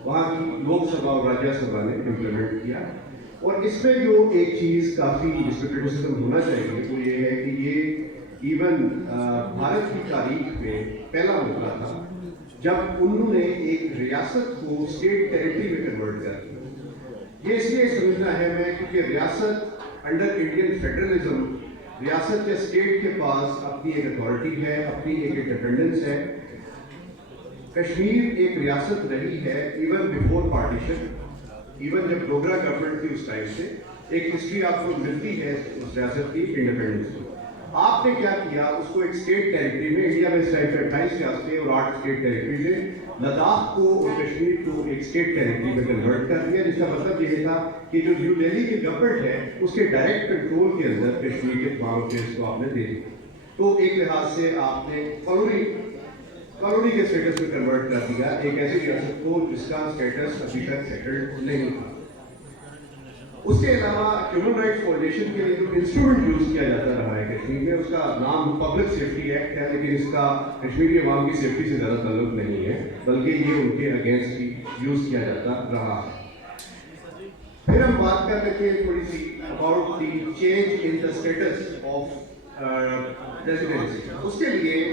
وہاں کی لوک سبھا اور راجیہ سبھا نے امپلیمنٹ کیا، اور اس میں جو ایک چیز کافی جس پہ کرٹیسزم ہونا چاہیے وہ یہ ہے کہ یہ ایون بھارت کی تاریخ میں پہلا موقع تھا جب انہوں نے ایک ریاست کو اسٹیٹ ٹیریٹری میں کنورٹ کر دیا۔ یہ اس لیے سمجھنا ہے میں کیونکہ ریاست انڈر انڈین فیڈرلزم، ریاست یا اسٹیٹ کے پاس اپنی ایک اتھارٹی ہے، اپنی ایک انڈیپینڈنس ہے۔ کشمیر ایک ریاست رہی ہے ایون بیفور پارٹیشن، ایون جب ڈوگرا گورنمنٹ تھی اس ٹائم سے ایک ہسٹری آپ کو ملتی ہے اس ریاست کی انڈیپینڈنس کی۔ آپ نے کیا کیا، اس کو ایک اسٹیٹ ٹیریٹری میں، انڈیا میں اس ٹائم پہ 28 ریاستیں اور 8 اسٹیٹ ٹیریٹریز ہیں، لداخ کو اور کشمیر کو ایک اسٹیٹ ٹیریٹری میں کنورٹ کر دیا، جس کا مطلب یہ تھا کہ جو نیو دہلی کی گورنمنٹ ہے اس کے ڈائریکٹ کنٹرول کے اندر کشمیر کے تمام افیئرس کو آپ نے دے دیا۔ تو ایک لحاظ سے آپ نے کالونی کے اسٹیٹس میں کنورٹ کر دیا ایک ایسی ریاست کو جس کا اسٹیٹس ابھی تک سیٹلڈ نہیں تھا۔ اس کے علاوہ ہیومن رائٹس فاؤنڈیشن کے لیے جو انسٹرومنٹ یوز کیا جاتا رہا ہے کشمیر میں، اس کا نام پبلک سیفٹی ایکٹ ہے، لیکن اس کا کشمیری عوام کی سیفٹی سے زیادہ تعلق نہیں ہے، بلکہ یہ ان کے اگینسٹ ہی یوز کیا جاتا رہا ہے۔ پھر ہم بات کر لیتے ہیں تھوڑی سی about the change in the status of residency. اس کے لیے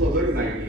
2019।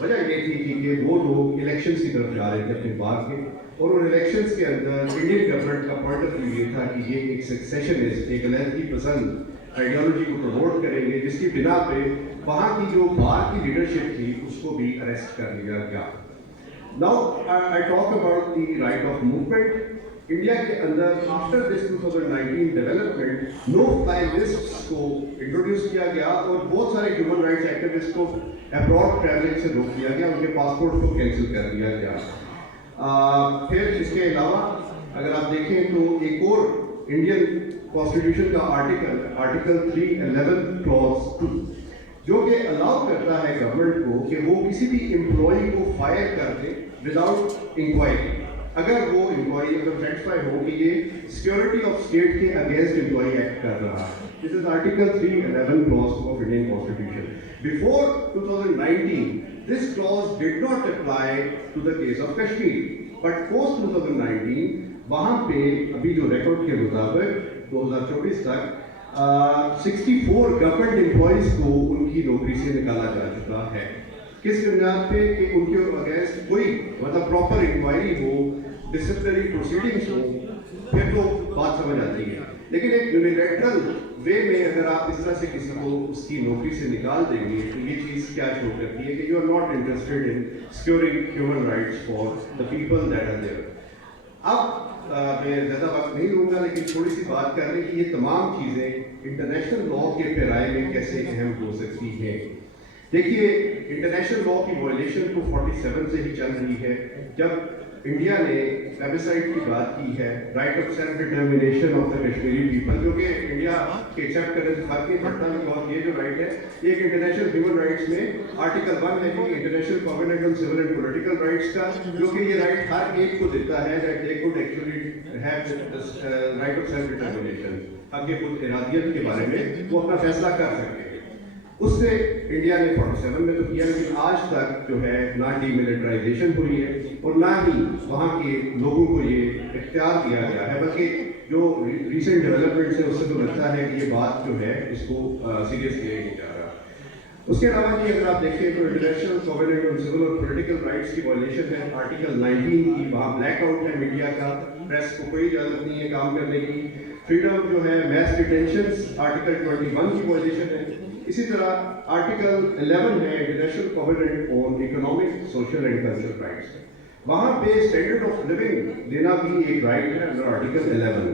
وجہ یہ تھی کہ وہ لوگ الیکشنز کی طرف جا رہے تھے اپنے بار کے، اور ان الیکشنز کے اندر انڈین گورنمنٹ کا پوائنٹ آف ویو یہ تھا کہ یہ ایک سیسیشنسٹ، ایک علیحدگی پسند آئیڈیالوجی کو پروموٹ کریں گے، جس کی بنا پہ وہاں کی جو بار کی لیڈرشپ تھی اس کو بھی اریسٹ کر لیا گیا۔ Now I talk about the right of movement. India کے اندر after this 2019 development no fly list کو انٹروڈیوس کیا گیا اور بہت سارے ہیومن رائٹس ایکٹیوسٹ کو ابراڈ ٹریولنگ سے روک دیا گیا، ان کے پاسپورٹ کو کینسل کر دیا گیا۔ پھر اس کے علاوہ اگر آپ دیکھیں تو ایک اور انڈین کانسٹیٹیوشن کا آرٹیکل 311 کلاس 2 جو کہ الاؤ کرتا ہے گورنمنٹ کو کہ وہ کسی بھی امپلائی کو فائر کر دے وداؤٹ انکوائری، اگر وہ امپلائی سیٹسفائی ہو کہ یہ سیکورٹی آف اسٹیٹ کے اگینسٹ امپلائی ایکٹ کر رہا ہے۔ This is article 311 class of Indian constitution. Before 2019 this clause did not apply to the case of Kashmir, but post 2019 وہاں پہ ابھی جو ریکارڈ کے مطابق 2024 تک 64 گورنمنٹ امپلائیز کو ان کی نوکری سے نکالا جا چکا ہے۔ کس بنیاد پہ کہ ان کے اگینسٹ کوئی مطلب پراپر انکوائری ہو، ڈسپلنری پروسیڈنگس ہو، پھر تو بات سمجھ آتی ہے۔ لیکن ایک یونیلیٹرل وے میں اگر آپ اس طرح سے کسی کو اس کی نوکری سے نکال دیں گے تو یہ چیز کیا شو کرتی ہے کہ you are not interested in securing human rights for the people that are there. اب میں زیادہ وقت نہیں لوں گا لیکن تھوڑی سی بات کر لیں کہ یہ تمام چیزیں انٹرنیشنل لا کے پیرائے میں کیسے اہم ہو سکتی ہیں۔ دیکھیے انٹرنیشنل لا کی وائلیشن تو 47 سے ہی چل رہی ہے، جب انڈیا نے ویبسائٹ کی بات کی ہے، right of self determination of the Kashmiri people, جو کہ انڈیا کے ایکسیپٹ کرنے سے فرق نہیں پڑتا ہے، اور یہ جو رائٹ ہے یہ ایک انٹرنیشنل ہیومن رائٹس میں آرٹیکل 1 ہے کہ international covenant on civil and political rights کا، جو کہ یہ رائٹ ہر ایک کو دیتا ہے that they could actually have right of self determination, حق خود ارادیت کے بارے میں وہ اپنا فیصلہ کر سکتے ہیں۔ اس سے انڈیا نے 47 میں تو کیا، لیکن آج تک جو ہے نہ ڈی ملٹرائزیشن ہوئی ہے اور نہ ہی وہاں کے لوگوں کو یہ اختیار دیا گیا ہے، بلکہ جو ریسنٹ ڈیولپمنٹس ہیں اس سے تو لگتا ہے کہ یہ بات جو ہے اس کو سیریس لیا نہیں جا رہا۔ اس کے علاوہ جی اگر آپ دیکھیں تو انٹرنیشنل کووننٹ آن سول اور پولیٹیکل رائٹس کی وائلیشن ہے، آرٹیکل 19 کی، وہاں بلیک آؤٹ ہے میڈیا کا، پریس کو کوئی اجازت نہیں ہے کام کرنے کی۔ فریڈم جو ہے میس ڈیٹینشنز آرٹیکل 21 کی وائلیشن ہے۔ اسی طرح آرٹیکل 11 ہے international covenant on economic, social and cultural rights, وہاں پہ اسٹینڈرڈ آف لیونگ دینا بھی ایک رائٹ ہے انڈر آرٹیکل 11۔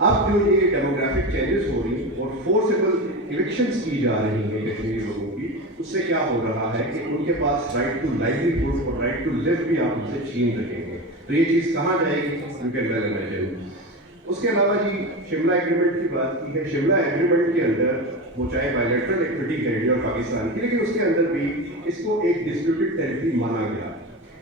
اب جو یہ ڈیموگرافک چینجز ہو رہی ہیں اور فورسیبل ایوکشنز کی جا رہی ہیں کشمیری لوگوں کی، اس سے کیا ہو رہا ہے کہ ان کے پاس رائٹ ٹو لائیولیہڈ اور رائٹ ٹو لیو بھی آپ ان سے چھین رہے ہیں، تو یہ چیز کہاں جائے گی یو کین ویل امیجن۔ اس کے علاوہ جی شملہ ایگریمنٹ کی بات کی ہے، شملہ ایگریمنٹ کے اندر وہ چاہے بائیلیٹرل ایک ٹریٹی ہے انڈیا اور پاکستان کی، لیکن اس کے اندر بھی اس کو ایک ڈسپیوٹڈ ٹیریٹری مانا گیا۔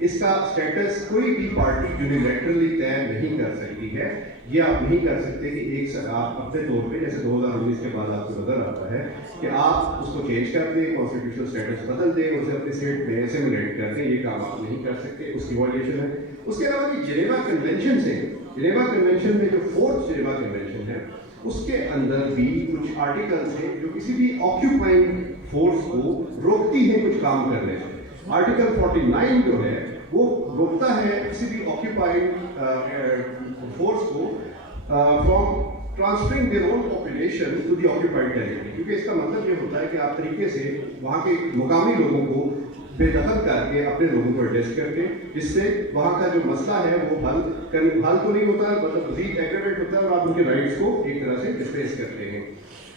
اس کا اسٹیٹس کوئی بھی پارٹی یونیلیٹرلی طے نہیں کر سکتی ہے، یہ آپ نہیں کر سکتے کہ ایک آپ اپنے طور پہ جیسے 2019 کے بعد آپ کو نظر آتا ہے کہ آپ اس کو چینج کر دیں، کانسٹیٹیوشنل اسٹیٹس بدل دیں، اسے اپنے اسٹیٹ میں اسیمولیٹ کر دیں، یہ کام آپ نہیں کر سکتے، اس کی وائلیشن ہے۔ اس کے علاوہ جنیوا کنونشن سے، جنیوا کنونشن میں جو 4th جنیوا کنونشن ہے اس کے اندر بھی کچھ آرٹیکلس ہیں جو کسی بھی آکیوپائنگ فورس کو روکتی ہیں کچھ کام کرنے سے۔ آرٹیکل 49 جو ہے وہ روکتا ہے کسی بھی آکیوپائنگ فورس کو from transferring their own population to the occupied territory, کیونکہ اس کا مطلب یہ ہوتا ہے کہ آپ طریقے سے وہاں کے مقامی لوگوں کو بے دخل کر کے اپنے لوگوں کو ایڈجسٹ کر کے، جس سے وہاں کا جو مسئلہ ہے وہ حل تو نہیں ہوتا، مطلب مزید ایگریویٹ ہوتا ہے اور آپ ان کے رائٹس کو ایک طرح سے ڈسپلیس کرتے ہیں۔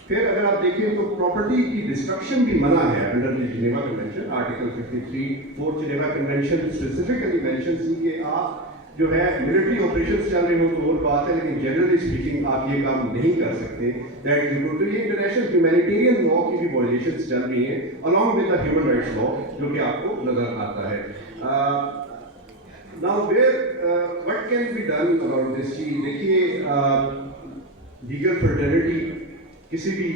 پھر اگر آپ دیکھیں تو پراپرٹی کی ڈسٹرکشن بھی منع ہے under the Geneva convention, article 53 4th Geneva convention specifically mentions کہ آپ جو ہے ملٹری آپریشنز چل رہے ہوں تو اور بات ہے، لیکن جنرلی اسپیکنگ آپ یہ کام نہیں کر سکتے۔ That is good. تو یہ انٹرنیشنل ہیومینیٹیرین لا کی بھی وائلیشنز چل رہی ہیں along with the human rights law جو کہ آپ کو نظر آتا ہے۔ Now what can be done about this چیز؟ دیکھیے لیگل فرٹرنیٹی کسی بھی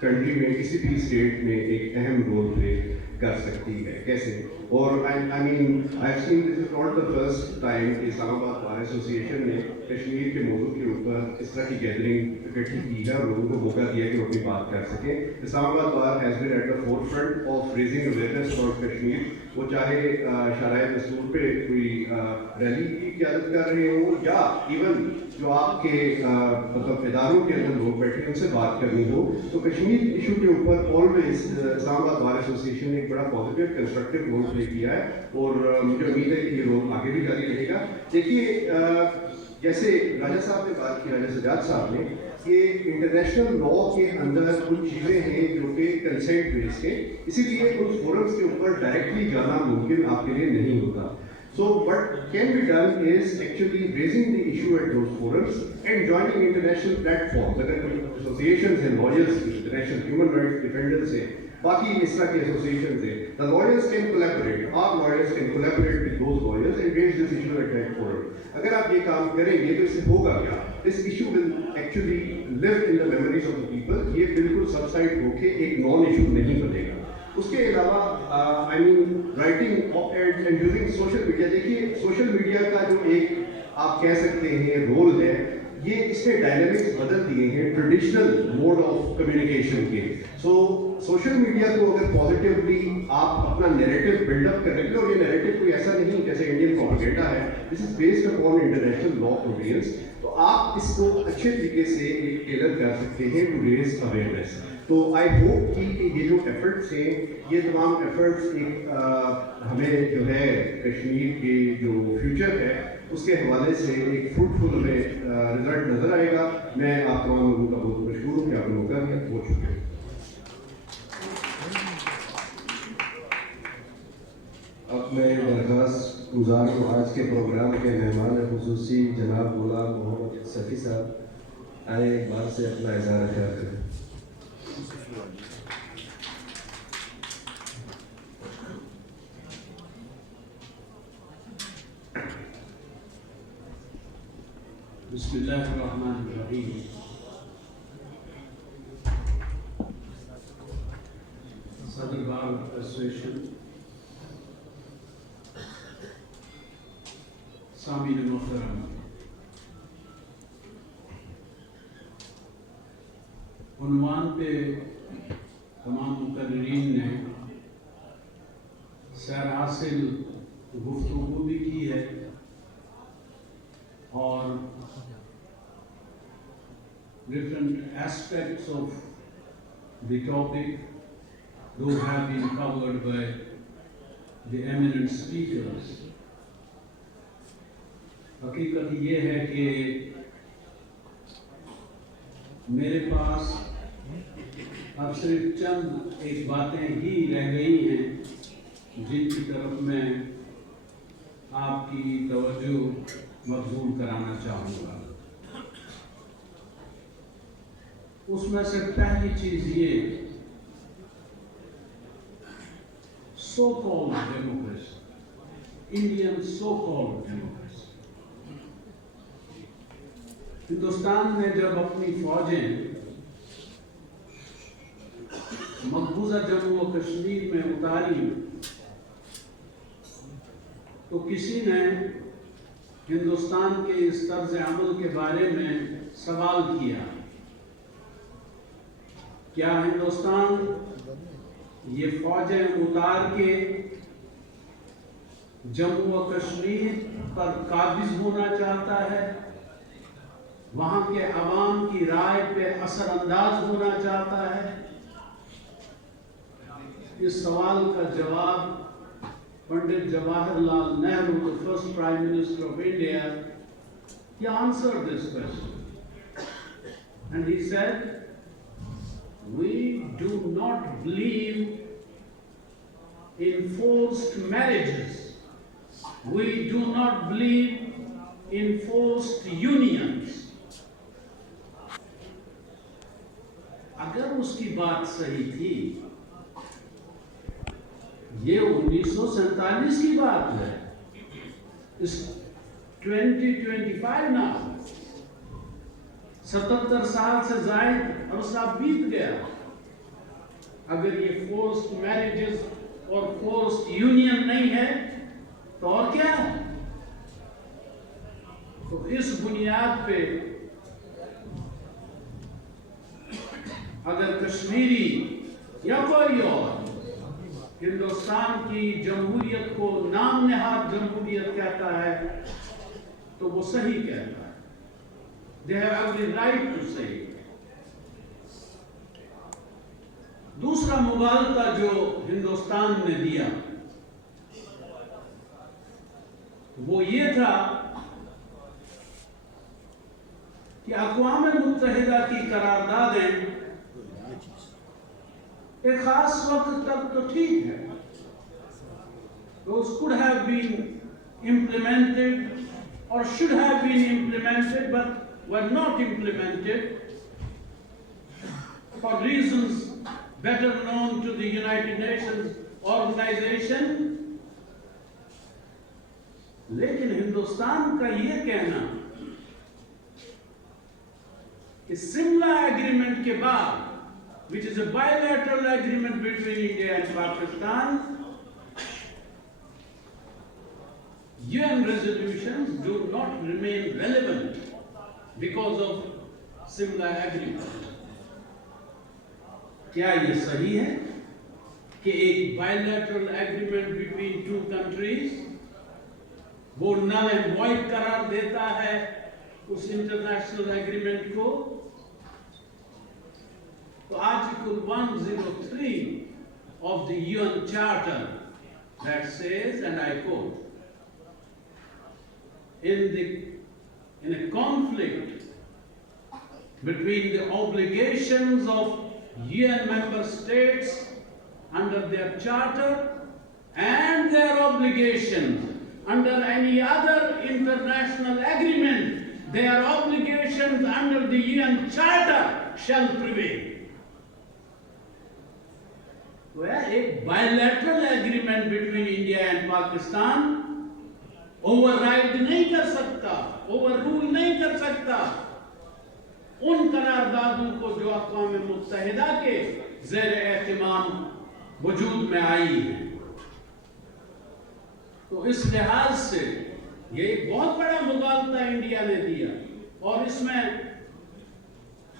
کنٹری میں کسی بھی اسٹیٹ میں ایک اہم رول پلے کر سکتی ہے، کیسے؟ اور I mean I've seen this is not the first time کہ اسلام آباد بار ایسوسی ایشن نے کشمیر کے موضوع کے اوپر اس طرح کی گیدرنگ اکٹھی کی ہے اور لوگوں کو موقع دیا کہ وہ اپنی بات کر سکیں. Islamabad bar has been at the forefront of raising awareness about Kashmir. وہ چاہے شرائع دستور پہ کوئی ریلی کی قیادت کر رہے ہوں یا ایون جو آپ کے مطلب اداروں کے اندر لوگ بیٹھے ہیں ان سے بات کرنی ہو, تو کشمیر ایشو کے اوپر آلویز اسلام آباد بار ایسوسیشن نے ایک بڑا پازیٹیو کنسٹرکٹیو رول پلے کیا ہے اور مجھے امید ہے کہ یہ رول آگے بھی جاری رہے گا. دیکھیے جیسے راجہ صاحب نے بات کی, راجہ سجاد صاحب نے, کہ انٹرنیشنل لا کے اندر کچھ چیزیں ہیں جو کہ کنسنٹ بیسڈ ہیں, اسی لیے ان فورمس کے اوپر ڈائریکٹلی جانا ممکن آپ کے لیے نہیں ہوتا. So what can be done is actually raising the issue at those forums and joining international platforms. اگر کوئی associations ہیں lawyers کی, international human rights defenders ہیں, باقی اس طرح کے associations ہیں, the lawyers can collaborate, our lawyers can collaborate with those lawyers and raise this issue at that forum. اگر آپ یہ کام کریں گے تو اس سے ہوگا کیا, this issue will actually live in the memories of the people. یہ بالکل subside ہو کے ایک non issue نہیں بنے گا. اس کے علاوہ I mean writing and using social media. دیکھیے سوشل میڈیا کا جو ایک آپ کہہ سکتے ہیں رول ہے, یہ اس نے ڈائنامکس بدل دیے ہیں ٹریڈیشنل موڈ آف کمیونیکیشن کے. سو سوشل میڈیا کو اگر پازیٹیولی آپ اپنا نیریٹو بلڈ اپ کریں گے, اور یہ نیریٹو کوئی ایسا نہیں جیسے انڈین پروپیگنڈا ہے, this is based upon international law province, تو آپ اس کو اچھے طریقے سے ایک ٹیلر کر سکتے ہیں ٹو ریز اویئرنیس. تو آئی ہوپ کہ یہ جو ایفرٹس ہیں, یہ تمام ایفرٹس ایک ہمیں جو ہے کشمیر کے جو فیوچر ہے اس کے حوالے سے ایک فروٹفل ہمیں رزلٹ نظر آئے گا. میں آپ تمام لوگوں کا بہت مشکور ہوں کہ آپ نے موقع دیا. بہت شکریہ. اب میں درخواست گزار ہوں آج کے پروگرام کے مہمان خصوصی جناب غلام محمد صفی صاحب آئے ایک بار سے اپنا اظہار خیال کریں. بسم اللہ الرحمن الرحیم. صدر بار ایسوسیشن, سامعین محترم, عنوان پہ تمام مقررین نے سیر حاصل گفتگو بھی کی ہے اور different aspects of the topic though have been covered by the eminent speakers. حقیقت یہ ہے کہ میرے پاس اب صرف چند ایک باتیں ہی رہ گئی ہیں جن کی طرف میں آپ کی توجہ مبذول کرانا چاہوں گا. اس میں سے پہلی چیز یہ, so called democracy, Indian so called democracy. Hindustan نے جب اپنی فوجیں مقبوضہ جموں و کشمیر میں اتاری تو کسی نے ہندوستان کے اس طرز عمل کے بارے میں سوال کیا, کیا ہندوستان یہ فوجیں اتار کے جموں و کشمیر پر قابض ہونا چاہتا ہے, وہاں کے عوام کی رائے پہ اثر انداز ہونا چاہتا ہے؟ اس سوال کا جواب Pandit Jawahar Lal Nehru, the first Prime Minister of India, he answered this question. And he said, we do not believe in forced marriages. We do not believe in forced unions. اگر اس کی بات صحیح تھی, یہ 1947 کی بات ہے, اس 2025 نا 77 سال سے زائد عرصہ بیت گیا. اگر یہ فورسڈ میرجز اور فورسڈ یونین نہیں ہے تو اور کیا ہے؟ تو اس بنیاد پہ اگر کشمیری یا کوئی اور ہندوستان کی جمہوریت کو نام نہاد جمہوریت کہتا ہے تو وہ صحیح کہتا ہے. They have every right to say it. دوسرا مغالطہ جو ہندوستان نے دیا وہ یہ تھا کہ اقوام متحدہ کی قراردادیں ایک خاص وقت تک تو ٹھیک ہے. Those could have been implemented or should have been implemented but were not implemented for reasons better known to the United Nations organization. لیکن ہندوستان کا یہ کہنا کہ سملا ایگریمنٹ کے بعد which is a bilateral agreement between India and Pakistan, UN resolutions do not remain relevant because of Simla agreement. کیا یہ صحیح ہے کہ ایک bilateral agreement between two countries وہ null and void قرار دیتا ہے اس international agreement کو؟ So Article 103 of the UN Charter that says, and I quote, in a conflict between the obligations of UN member states under their charter and their obligations under any other international agreement, their obligations under the UN Charter shall prevail. تو ایک bilateral agreement between India and Pakistan override نہیں کر سکتا, overrule نہیں کر سکتا ان قراردادوں کو جو اقوام متحدہ کے زیر اہتمام وجود میں آئی ہیں. تو اس لحاظ سے یہ ایک بہت بڑا مغالطہ انڈیا نے دیا, اور اس میں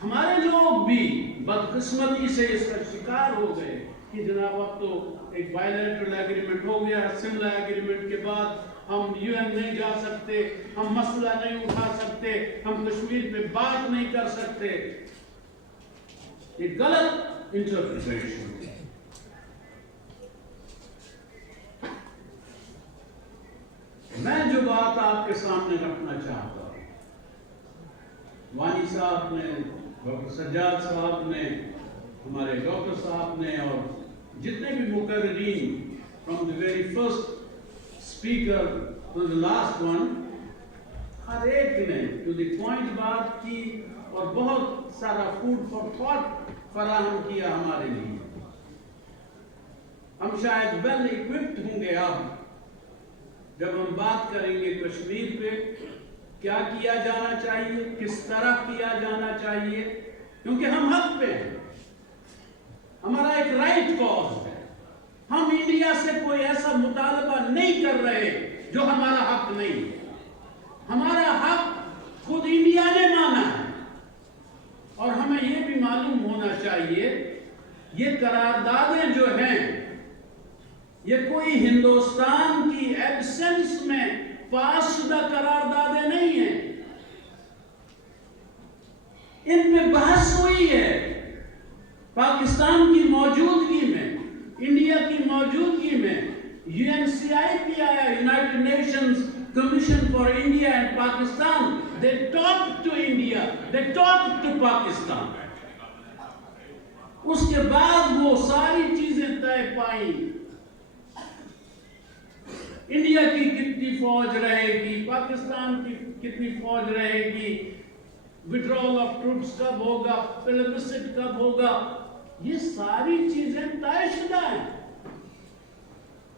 ہمارے لوگ بھی بدقسمتی سے اس کا شکار ہو گئے کہ جناب اب تو ایک بائیلیٹرل ایگریمنٹ ہو گیا, سملا ایگریمنٹ کے بعد ہم یو این نہیں جا سکتے, ہم مسئلہ نہیں اٹھا سکتے, ہم کشمیر پہ بات نہیں کر سکتے. یہ غلط انٹرپریٹیشن. میں جو بات آپ کے سامنے رکھنا چاہتا ہوں, وانی صاحب نے, ڈاکٹر سجاد صاحب نے, ہمارے ڈاکٹر صاحب نے, اور جتنے بھی مقررین from the very first speaker to the last one, ہر ایک نے to the point بات کی اور بہت سارا food for thought فراہم کیا ہمارے لیے. ہم شاید well equipped ہوں گے اب جب ہم بات کریں گے کشمیر پہ کیا کیا جانا چاہیے, کس طرح کیا جانا چاہیے, کیونکہ ہم حق پہ ہیں, ہمارا ایک رائٹ کاز ہے. ہم انڈیا سے کوئی ایسا مطالبہ نہیں کر رہے جو ہمارا حق نہیں ہے. ہمارا حق خود انڈیا نے مانا ہے, اور ہمیں یہ بھی معلوم ہونا چاہیے یہ قراردادیں جو ہیں یہ کوئی ہندوستان کی ایبسنس میں پاس شدہ قراردادیں نہیں ہیں. ان پہ بحث ہوئی ہے پاکستان کی موجودگی میں, انڈیا کی موجودگی میں. یو این سی آئی پی آیا, United nations commission for India and Pakistan. They talked to India, they talked to Pakistan. اس کے بعد وہ ساری چیزیں طے پائیں. انڈیا کی کتنی فوج رہے گی, پاکستان کی کتنی فوج رہے گی, withdrawal of troops کب ہوگا, plebiscite کب ہوگا, یہ ساری چیزیں طے شدہ ہیں.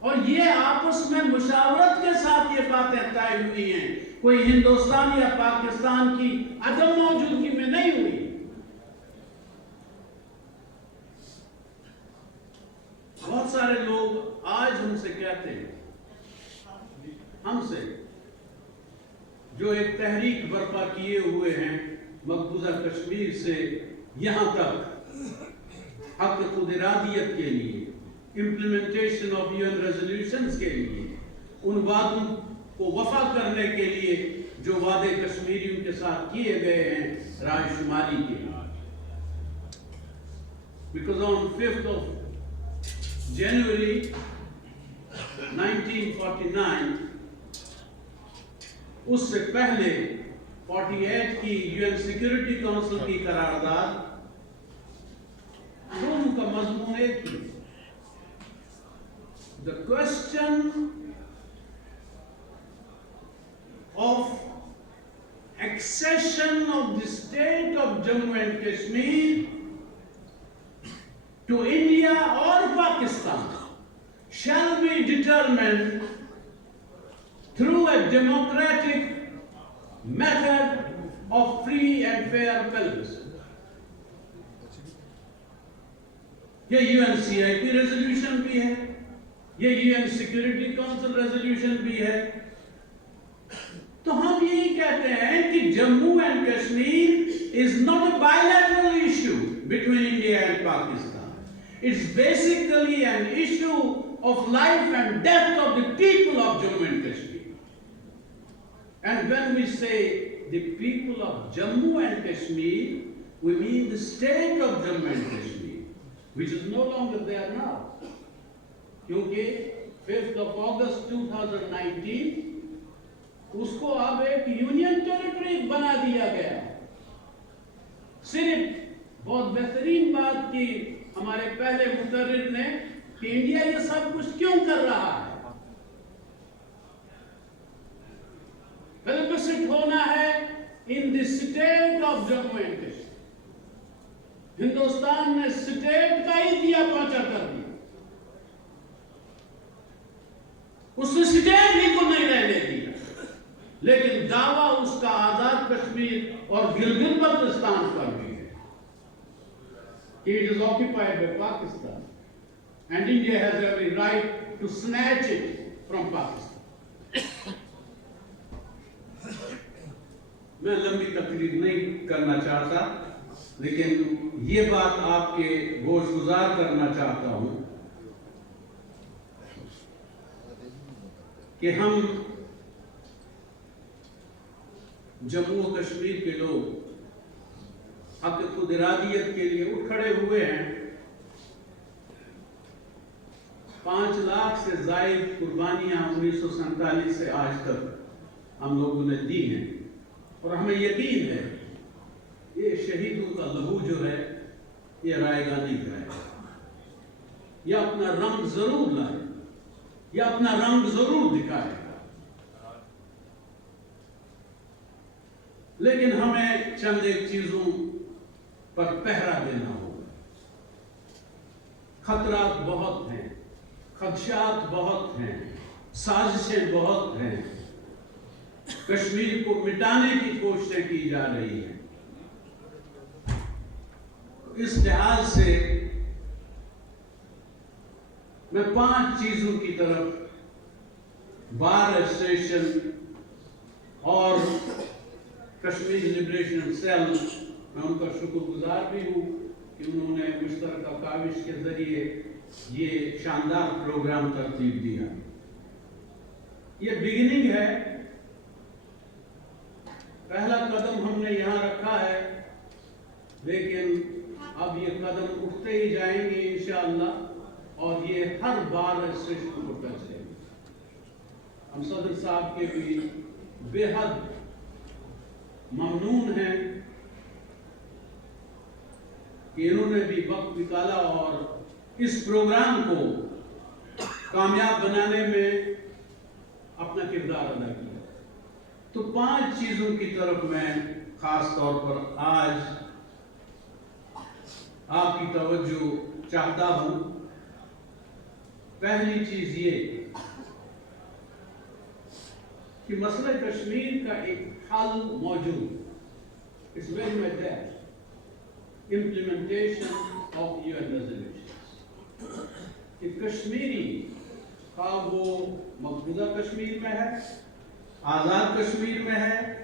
اور یہ آپس میں مشاورت کے ساتھ یہ باتیں طے ہوئی ہیں, کوئی ہندوستان یا پاکستان کی عدم موجودگی میں نہیں ہوئی. بہت سارے لوگ آج ہم سے کہتے ہیں, ہم سے جو ایک تحریک برپا کیے ہوئے ہیں مقبوضہ کشمیر سے یہاں تک حق خود ارادیت کے لیے، امپلیمنٹیشن آف UN ریزولوشنز کے لیے، ان وعدوں کو وفا کرنے کے لیے جو وعدے کشمیریوں کے ساتھ کیے گئے ہیں رائے شماری کے لیے. Because on 5th of January 1949 اس سے پہلے 48 کی UN سیکیورٹی کونسل کی قرارداد دونوں کا مضمون ایک ہی. The question of accession of the state of Jammu and Kashmir to India or Pakistan shall be determined through a democratic method of free and fair plebiscite. یہ UNCIP ریزولوشن بھی ہے، یہ UN سیکیورٹی کونسل ریزولوشن بھی ہے. تو ہم یہی کہتے ہیں کہ Jammu and Kashmir is not a bilateral issue between India and Pakistan. It's basically an issue of life and death of the people of Jammu and Kashmir. And when we say the people of Jammu and Kashmir, we mean the state of Jammu and Kashmir, which is no longer there now. کیونکہ 5th of August 2019 اس کو اب ایک یونین ٹیریٹری بنا دیا گیا. صرف بہت بہترین بات کی ہمارے پہلے مقرر نے کہ انڈیا یہ سب کچھ کیوں کر رہا ہے. پلیبسٹ ہونا ہے in the state of Jammu and Kashmir. Hindustan نے سٹیٹ کا ہی دیا پہنچا کر دیا. اس نے سٹیٹ ہی کو نہیں رہنے دیا، لیکن دعویٰ اس کا آزاد کشمیر اور گلگت بلتستان پر بھی ہے. It is occupied by Pakistan and India has every right to snatch it from Pakistan. میں لمبی تقریر نہیں کرنا چاہتا، لیکن یہ بات آپ کے گوش گزار کرنا چاہتا ہوں کہ ہم جموں و کشمیر کے لوگ حق خود ارادیت کے لیے اٹھ کھڑے ہوئے ہیں. 5 لاکھ سے زائد قربانیاں 1947 سے آج تک ہم لوگوں نے دی ہیں، اور ہمیں یقین ہے یہ شہیدوں کا لہو جو ہے یہ رائے گا نہیں جائے گا. یہ اپنا رنگ ضرور لائے، یہ اپنا رنگ ضرور دکھائے گا، لیکن ہمیں چند ایک چیزوں پر پہرا دینا ہوگا. خطرات بہت ہیں، خدشات بہت ہیں، سازشیں بہت ہیں. کشمیر کو مٹانے کی کوششیں کی جا رہی ہیں. اس لحاظ سے میں 5 چیزوں کی طرف بار ایسوسیشن اور کشمیر لبریشن سیل، میں ان کا شکر گزار بھی ہوں کہ انہوں نے مشترکہ کاوش کے ذریعے یہ شاندار پروگرام ترتیب دیا. یہ بگننگ ہے، پہلا قدم ہم نے یہاں رکھا ہے، لیکن اب یہ قدم اٹھتے ہی جائیں گے انشاءاللہ، اور یہ ہر بار ایسوسیشن کو ٹچ ہے. ہم صدر صاحب کے بھی بے حد ممنون ہیں کہ انہوں نے بھی وقت نکالا اور اس پروگرام کو کامیاب بنانے میں اپنا کردار ادا کیا. تو 5 چیزوں کی طرف میں خاص طور پر آج آپ کی توجہ چاہتا ہوں. پہلی چیز یہ کہ مسئلہ کشمیر کا ایک حل موجود. It's very much there. Implementation of UN resolutions. کہ کشمیری خواہ وہ مقبوضہ کشمیر میں ہے، آزاد کشمیر میں ہے،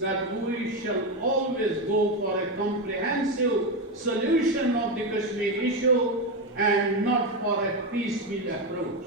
that we shall always go for a comprehensive solution of the Kashmir issue and not for a piecemeal approach.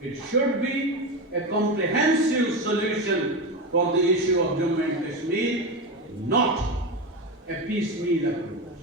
it should be a comprehensive solution for the issue of Jammu and Kashmir, not a piecemeal approach.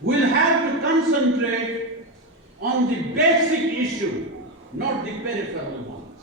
we'll have to concentrate on the basic issue, not the peripheral ones.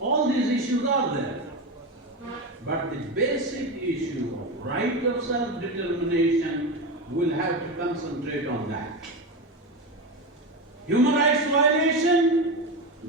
All these issues are there, but the basic issue of right of self-determination will have to concentrate on that. Human rights violation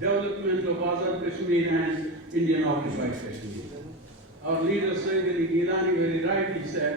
development of Azad Kashmir and Indian occupied Kashmir. Our leader Sayyid Ali Gilani very rightly said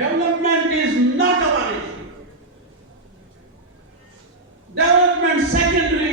Development is not our issue. Development secondary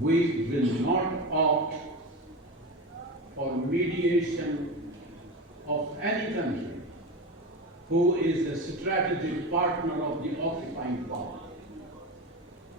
we will not opt for mediation of any country who is a strategic partner of the occupying power.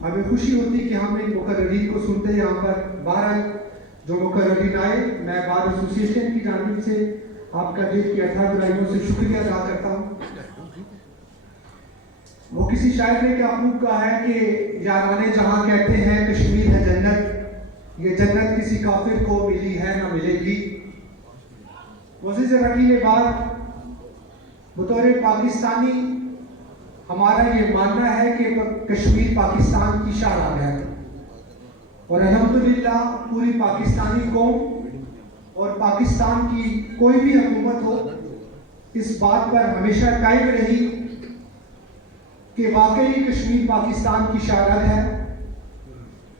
ہمیں خوشی ہوتی کہ ہم ان مقررین کو سنتے ہیں یہاں پر. بہرحال جو مقررین آئے, میں بار ایسوسی ایشن کی جانب سے آپ کا دل کی اتھا گہرائیوں سے شکریہ ادا کرتا ہوں. وہ کسی شاعر نے کیا خوب کہا ہے کہ یارانے جہاں کہتے ہیں کشمیر ہے جنت, یہ جنت کسی کافر کو ملی ہے نہ ملے گی. معزز رکیل بات, بطور پاکستانی ہمارا یہ ماننا ہے کہ کشمیر پاکستان کی شاہراہ ہے, اور الحمدللہ پوری پاکستانی قوم اور پاکستان کی کوئی بھی حکومت ہو اس بات پر ہمیشہ قائم رہی کہ واقعی کشمیر پاکستان کی شاہراہ ہے.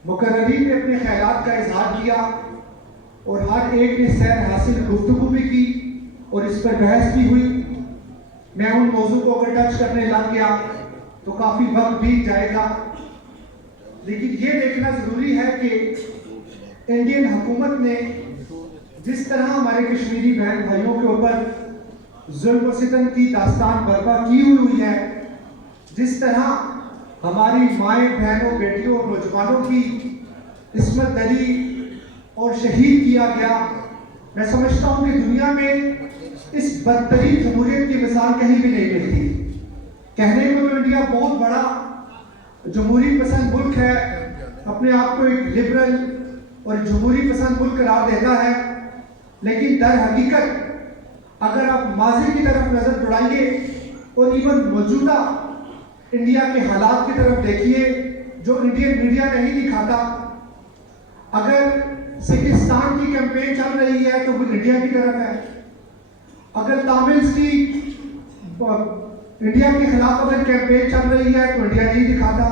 مقررین نے اپنے خیالات کا اظہار کیا اور ہر ایک نے سیر حاصل گفتگو بھی کی اور اس پر بحث بھی ہوئی. میں ان موضوع کو اگر ٹچ کرنے لگ گیا تو کافی وقت بیت جائے گا, لیکن یہ دیکھنا ضروری ہے کہ انڈین حکومت نے جس طرح ہمارے کشمیری بہن بھائیوں کے اوپر ظلم و ستم کی داستان برپا کی ہوئی ہے, جس طرح ہماری مائیں بہنوں بیٹیوں اور نوجوانوں کی عصمت دری اور شہید کیا گیا, میں سمجھتا ہوں کہ دنیا میں اس بدترین جمہوریت کی مثال کہیں بھی نہیں ملتی. کہنے کو تو انڈیا بہت بڑا جمہوری پسند ملک ہے, اپنے آپ کو ایک لبرل اور جمہوری پسند ملک قرار دیتا ہے, لیکن در حقیقت اگر آپ ماضی کی طرف نظر دوڑائیے اور ایون موجودہ انڈیا کے حالات کی طرف دیکھیے جو انڈین میڈیا نہیں دکھاتا, اگر سکھستان کی کیمپین چل رہی ہے تو وہ انڈیا کی طرف ہے, اگر تاملز کی انڈیا کے خلاف اگر کیمپین چل رہی ہے تو انڈیا نہیں دکھاتا.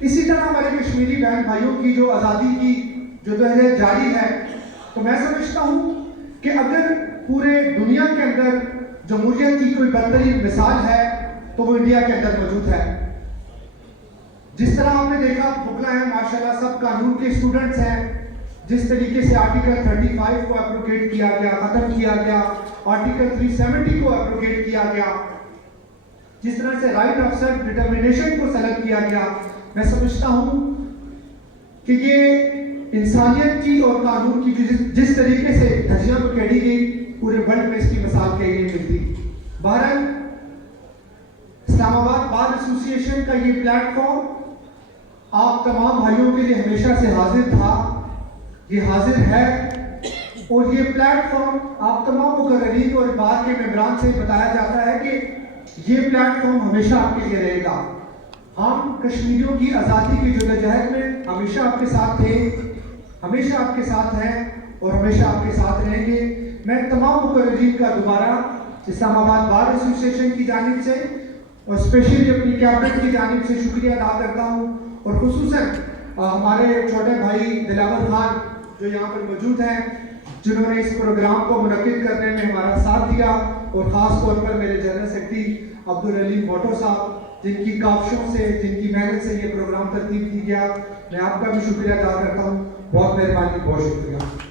اسی طرح ہمارے کشمیری بہن بھائیوں کی جو آزادی کی جو جدوجہد جاری ہے, تو میں سمجھتا ہوں کہ اگر پورے دنیا کے اندر جمہوریت کی کوئی بہترین مثال ہے تو وہ انڈیا کے اندر موجود ہے. جس طرح آپ نے دیکھا بکلا ہے ماشاءاللہ سب قانون کے اسٹوڈنٹس ہیں, جس طریقے سے آرٹیکل 35 کو ایپروگیٹ کیا گیا, ختم کیا گیا, آرٹیکل 370 کو ایپروگیٹ کیا گیا, جس طرح سے رائٹ آف سیلف ڈٹرمنیشن کو سلب کیا گیا, میں سمجھتا ہوں کہ یہ انسانیت کی اور قانون کی جس طریقے سے دھجیاں بکھیری گئی پورے ورلڈ میں اس کی مثال کہیں نہیں ملتی. بہرحال اسلام آباد بار ایسوسی ایشن کا یہ پلیٹ فارم آپ تمام بھائیوں کے لیے ہمیشہ سے حاضر تھا, یہ حاضر ہے, اور یہ پلیٹ فارم آپ تمام مقررین اور بار کے ممبران سے بتایا جاتا ہے کہ یہ پلیٹ فارم ہمیشہ آپ کے لیے رہے گا. ہم کشمیریوں کی آزادی کی جدوجہد میں ہمیشہ آپ کے ساتھ تھے, ہمیشہ آپ کے ساتھ ہیں اور ہمیشہ آپ کے ساتھ رہیں گے. میں تمام مقررین کا دوبارہ اسلام آباد بار ایسوسی ایشن کی جانب سے اور اسپیشلی اپنی کیبنٹ کی جانب سے شکریہ ادا کرتا ہوں, اور خصوصاً ہمارے چھوٹے بھائی دلاور خان جو یہاں پر موجود ہیں, جنہوں نے اس پروگرام کو منعقد کرنے میں ہمارا ساتھ دیا, اور خاص طور پر میرے جنرل سیکرٹری عبدالعلیم بھٹو صاحب جن کی کاوشوں سے, جن کی محنت سے یہ پروگرام ترتیب دی گیا. میں آپ کا بھی شکریہ ادا کرتا ہوں. بہت مہربانی, بہت شکریہ.